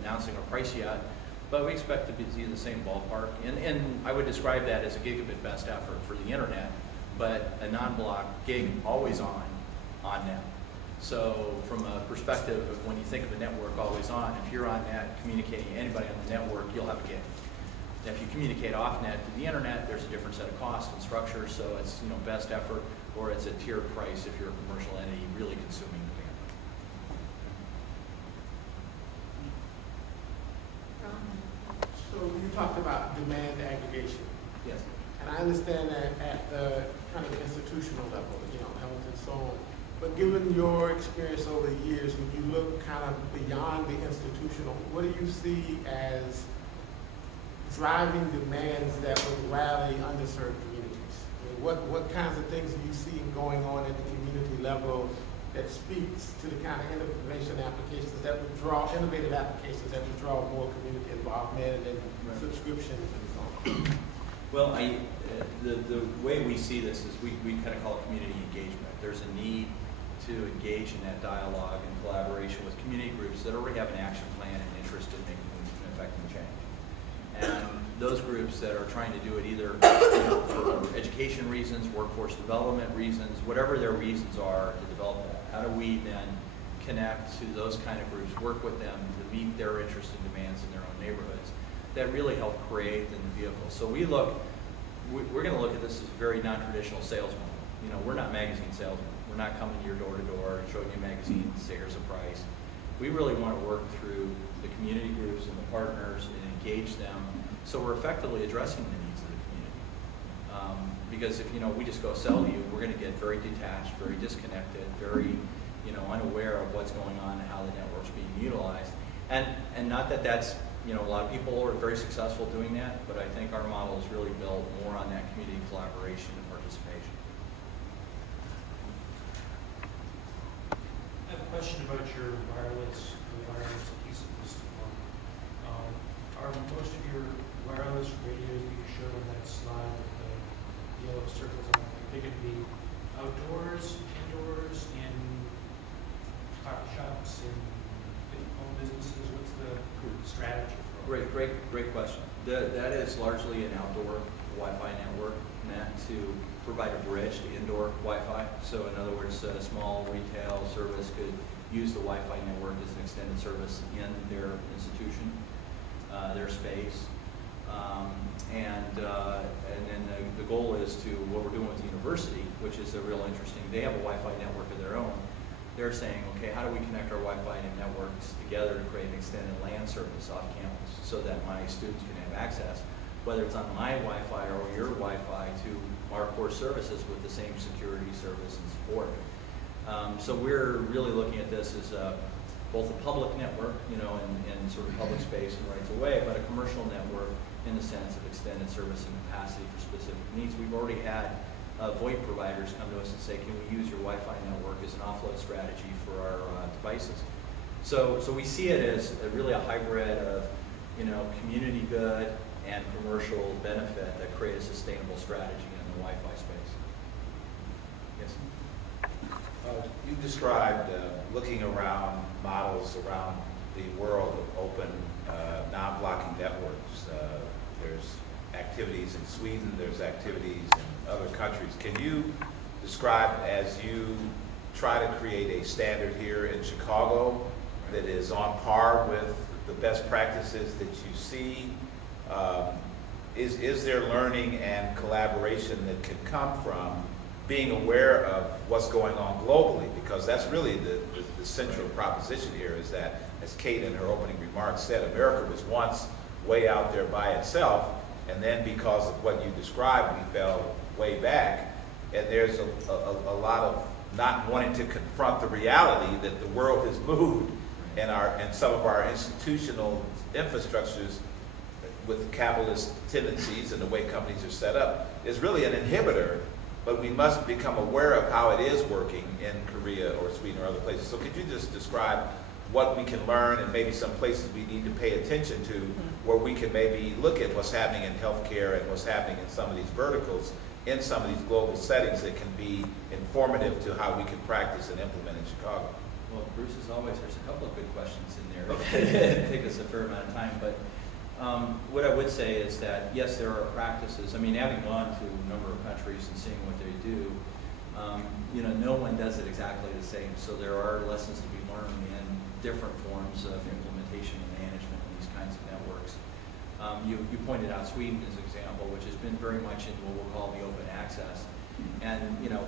announcing our price yet, but we expect to be in the same ballpark. And I would describe that as a gigabit best effort for the internet, but a non-block gig always on net. So from a perspective of when you think of a network always on, if you're on net communicating to anybody on the network, you'll have a gig. If you communicate off net to the internet, there's a different set of costs and structure, so it's best effort, or it's a tiered price if you're a commercial entity really consuming the bandwidth. So you talked about demand aggregation. Yes. And I understand that at the kind of institutional level, health and so on. But given your experience over the years, when you look kind of beyond the institutional, what do you see as driving demands that would rally underserved communities? What kinds of things are you seeing going on at the community level that speaks to the kind of innovation applications that would draw, innovative applications that would draw more community involvement and subscriptions and so on? Well, the way we see this is we kind of call it community engagement. There's a need to engage in that dialogue and collaboration with community groups that already have an action plan and interest in making and affecting change. And those groups that are trying to do it either for education reasons, workforce development reasons, whatever their reasons are to develop that, how do we then connect to those kind of groups, work with them to meet their interests and demands in their own neighborhoods that really help create the vehicle. So we're going to look at this as a very non-traditional sales model. We're not magazine salesmen. We're not coming to your door to door and showing you a magazine and say here's a price. We really want to work through the community groups and the partners and engage them so we're effectively addressing the needs of the community. Because if we just go sell you, we're going to get very detached, very disconnected, very unaware of what's going on and how the network's being utilized. And not that that's a lot of people are very successful doing that, but I think our model is really built more on that community collaboration and participation. question about your wireless piece of this. Are most of your wireless radios that you showed on that slide with the yellow circles on them, are they going to be outdoors, indoors, in coffee shops, in home businesses? What's the strategy for it? Great question. That is largely an outdoor Wi-Fi network meant to provide a bridge to indoor Wi-Fi. So in other words, a small retail service could use the Wi-Fi network as an extended service in their institution, their space. And then the goal is to, what we're doing with the university, which is a real interesting, they have a Wi-Fi network of their own. They're saying, okay, how do we connect our Wi-Fi and networks together to create an extended LAN service off campus so that my students can have access, whether it's on my Wi-Fi or your Wi-Fi, to our core services with the same security, service, and support. So we're really looking at this as both a public network, in sort of public space and rights of way, but a commercial network in the sense of extended service and capacity for specific needs. We've already had VoIP providers come to us and say, can we use your Wi-Fi network as an offload strategy for our devices? So we see it as really a hybrid of, community good and commercial benefit that create a sustainable strategy in the Wi-Fi space. Yes? You described looking around models around the world of open, non-blocking networks. There's activities in Sweden, there's activities in other countries. Can you describe, as you try to create a standard here in Chicago that is on par with the best practices that you see? Is there learning and collaboration that can come from being aware of what's going on globally? Because that's really the central proposition here, is that, as Kate in her opening remarks said, America was once way out there by itself, and then because of what you described, we fell way back. And there's a lot of not wanting to confront the reality that the world has moved, and some of our institutional infrastructures with capitalist tendencies and the way companies are set up is really an inhibitor. But we must become aware of how it is working in Korea or Sweden or other places. So could you just describe what we can learn and maybe some places we need to pay attention to, where we can maybe look at what's happening in healthcare and what's happening in some of these verticals, in some of these global settings that can be informative to how we can practice and implement in Chicago? Well, Bruce, as always, there's a couple of good questions in there. It'll take us a fair amount of time, but what I would say is that, yes, there are practices. I mean, having gone to a number of countries and seeing what they do, no one does it exactly the same. So there are lessons to be learned in different forms of implementation and management of these kinds of networks. You pointed out Sweden as an example, which has been very much in what we'll call the open access. And,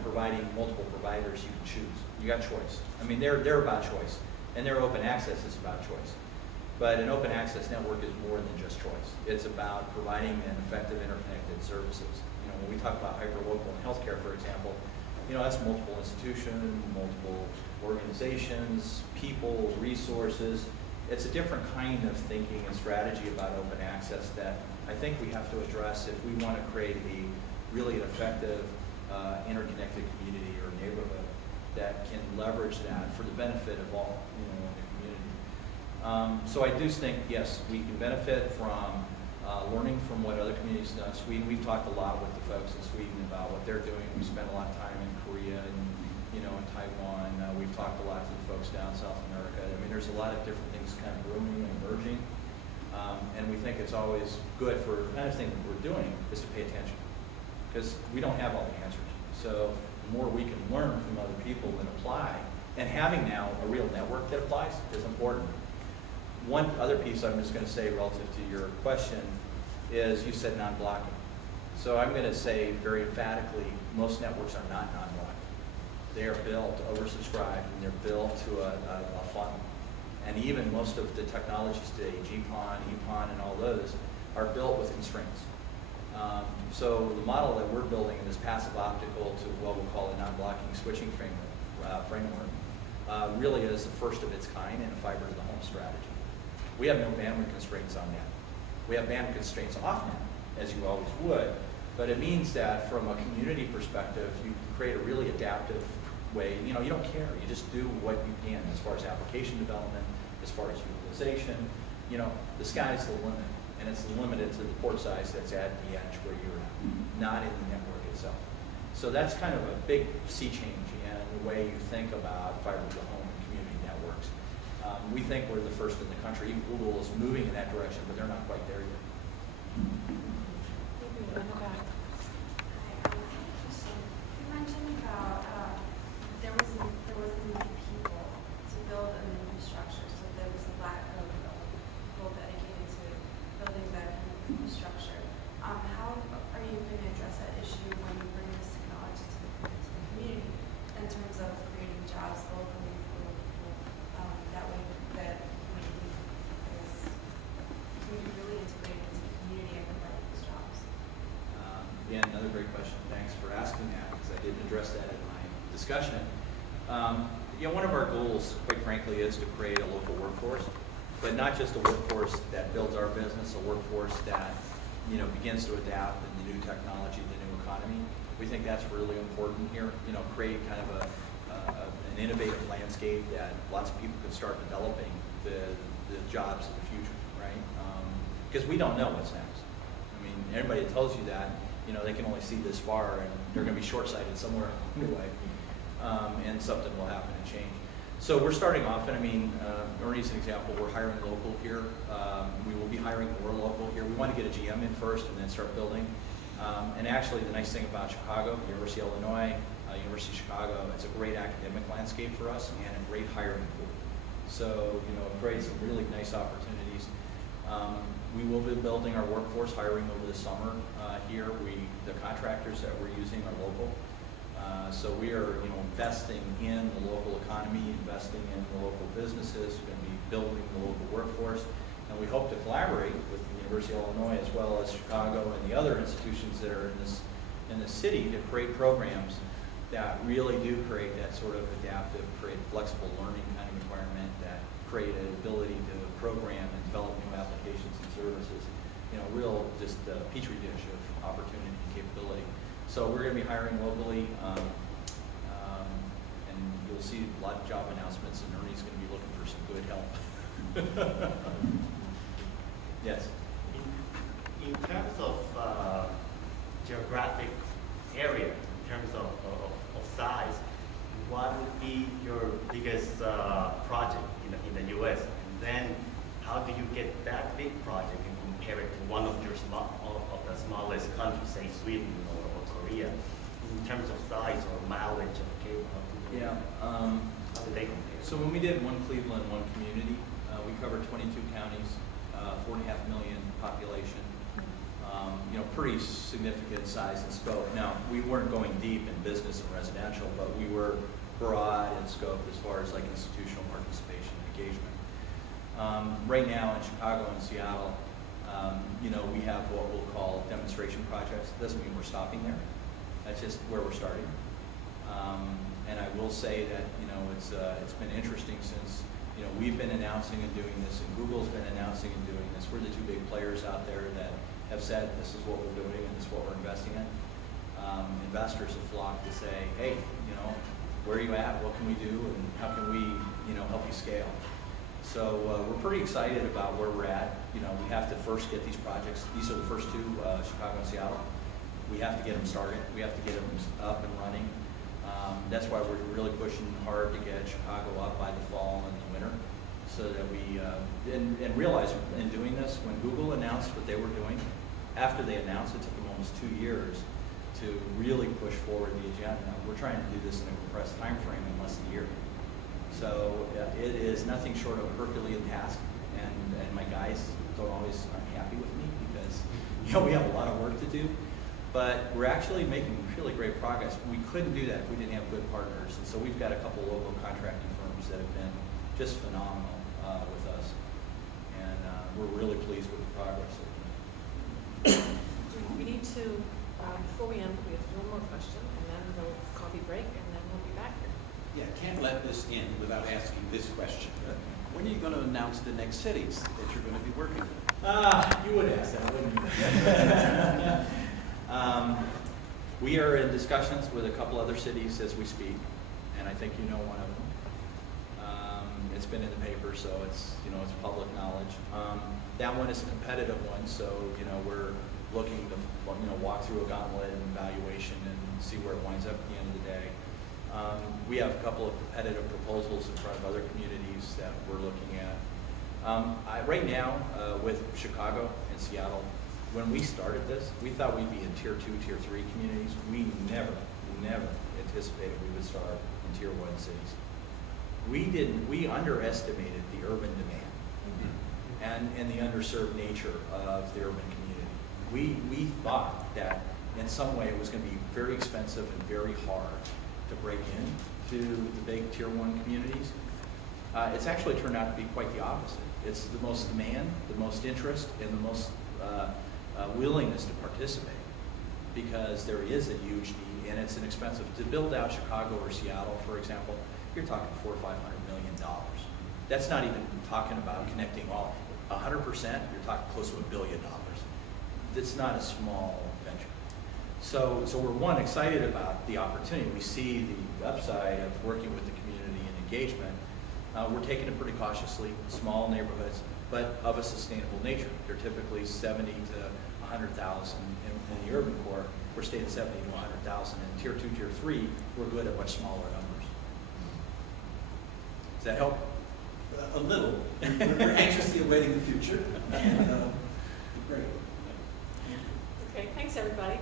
providing multiple providers, you can choose. You got choice. I mean, they're about choice. And their open access is about choice. But an open access network is more than just choice. It's about providing an effective interconnected services. When we talk about hyperlocal in healthcare, for example, that's multiple institutions, multiple organizations, people, resources. It's a different kind of thinking and strategy about open access that I think we have to address if we want to create a really effective interconnected community or neighborhood that can leverage that for the benefit of all, in the community. So I do think, yes, we can benefit from learning from what other communities have done. Sweden, we've talked a lot with the folks in Sweden about what they're doing. We spent a lot of time in Korea and in Taiwan. We've talked a lot to the folks down South America. I mean, there's a lot of different things kind of brewing and emerging. And we think it's always good for the kind of thing that we're doing is to pay attention, because we don't have all the answers. So the more we can learn from other people and apply, and having now a real network that applies is important. One other piece I'm just going to say relative to your question is, you said non-blocking. So I'm going to say very emphatically, most networks are not non-blocking. They are built, oversubscribed, and they're built to a funnel. And even most of the technologies today, GPON, EPON, and all those, are built with constraints. So the model that we're building in this passive optical to what we'll call a non-blocking switching framework really is the first of its kind in a fiber to the home strategy. We have no bandwidth constraints on net. We have bandwidth constraints off net, as you always would, but it means that from a community perspective, you can create a really adaptive way, you don't care. You just do what you can as far as application development, as far as utilization. The sky's the limit, and it's limited to the port size that's at the edge where you're at, not in the network itself. So that's kind of a big sea change in the way you think about fiber to the home and community networks. We think we're the first in the country. Even Google is moving in that direction, but they're not quite there yet. Maybe in the back. You mentioned about there was a need of people to build an infrastructure, so there was a lack of people dedicated to building that infrastructure. How are you going to address that issue when you bring this technology to the community in terms of creating jobs locally for people? That way that community can be really integrated into the community and provide those jobs. Again, another great question. Thanks for asking that, because I didn't address that in my discussion. One of our goals, quite frankly, is to create a local workforce, but not just a workforce that builds our business, a workforce that begins to adapt in the new technology, the new economy. We think that's really important here. Create kind of an innovative landscape that lots of people can start developing the jobs of the future, right? Because we don't know what's next. I mean, everybody that tells you that, they can only see this far, and they're going to be short-sighted somewhere anyway, and something will happen and change. So we're starting off, and Ernie's an example. We're hiring local here. We will be hiring more local here. We want to get a GM in first and then start building. And actually, the nice thing about Chicago, University of Illinois, University of Chicago, it's a great academic landscape for us and a great hiring pool. So, it creates some really nice opportunities. We will be building our workforce, hiring over the summer here. The contractors that we're using are local. So we are, investing in the local economy, investing in the local businesses, going to be building the local workforce, and we hope to collaborate with the University of Illinois as well as Chicago and the other institutions that are in this city to create programs that really do create that sort of adaptive, create flexible learning kind of environment that create an ability to program and develop new applications and services. Real just a petri dish of opportunity and capability. So we're going to be hiring locally, and you'll see a lot of job announcements, and Ernie's going to be looking for some good help. Yes? In terms of geographic area, in terms of size, what would be your biggest project in the U.S.? And then how do you get that big project and compare it to one of your the smallest countries, say Sweden or Korea, in terms of size or mileage of cable? Yeah. How do they compare? So when we did One Cleveland, One Community, we covered 22 counties, 4.5 million population. Pretty significant size and scope. Now, we weren't going deep in business and residential, but we were broad in scope as far as like institutional participation and engagement. Right now in Chicago and Seattle, we have what we'll call demonstration projects. It doesn't mean we're stopping there. That's just where we're starting. And I will say that, it's been interesting since, we've been announcing and doing this, and Google's been announcing and doing this. We're the two big players out there that have said this is what we're doing and this is what we're investing in. Investors have flocked to say, hey, where are you at? What can we do? And how can we, help you scale? So we're pretty excited about where we're at. We have to first get these projects. These are the first two, Chicago and Seattle. We have to get them started. We have to get them up and running. That's why we're really pushing hard to get Chicago up by the fall and the winter, so that we and realize in doing this, when Google announced what they were doing, after they announced, it took them almost 2 years to really push forward the agenda. We're trying to do this in a compressed time frame in less than a year. So it is nothing short of a Herculean task, and my guys aren't happy with me because we have a lot of work to do, but we're actually making really great progress. We couldn't do that if we didn't have good partners, and so we've got a couple local contracting firms that have been just phenomenal with us, and we're really pleased with the progress. We need to, before we end, we have one more question, and then we'll coffee break, and then we'll be back here. Yeah, can't let this end without asking this question. When are you going to announce the next cities that you're going to be working with? You would ask that, wouldn't you? We are in discussions with a couple other cities as we speak. and I think you know one of them. It's been in the paper, so it's, it's public knowledge. That one is a competitive one, so, we're looking to, walk through a gauntlet and evaluation and see where it winds up at the end of the day. We have a couple of competitive proposals in front of other communities that we're looking at. Right now, with Chicago and Seattle, when we started this, we thought we'd be in tier 2, tier 3 communities. We never anticipated we would start in tier 1 cities. We underestimated the urban demand and the underserved nature of the urban community. We thought that in some way it was going to be very expensive and very hard to break into the big tier 1 communities. It's actually turned out to be quite the opposite. It's the most demand, the most interest, and the most willingness to participate, because there is a huge need, and it's inexpensive. To build out Chicago or Seattle, for example, you're talking $400 or $500 million. That's not even talking about connecting all 100%. You're talking close to $1 billion. It's not a small venture. So we're excited about the opportunity. We see the upside of working with the community and engagement. We're taking it pretty cautiously, small neighborhoods, but of a sustainable nature. They're typically 70 to 100,000 in the urban core. We're staying 70 to 100,000. In tier 2, tier 3, we're good at much smaller numbers. Does that help? A little. We're anxiously awaiting the future. And, great. Okay, thanks everybody.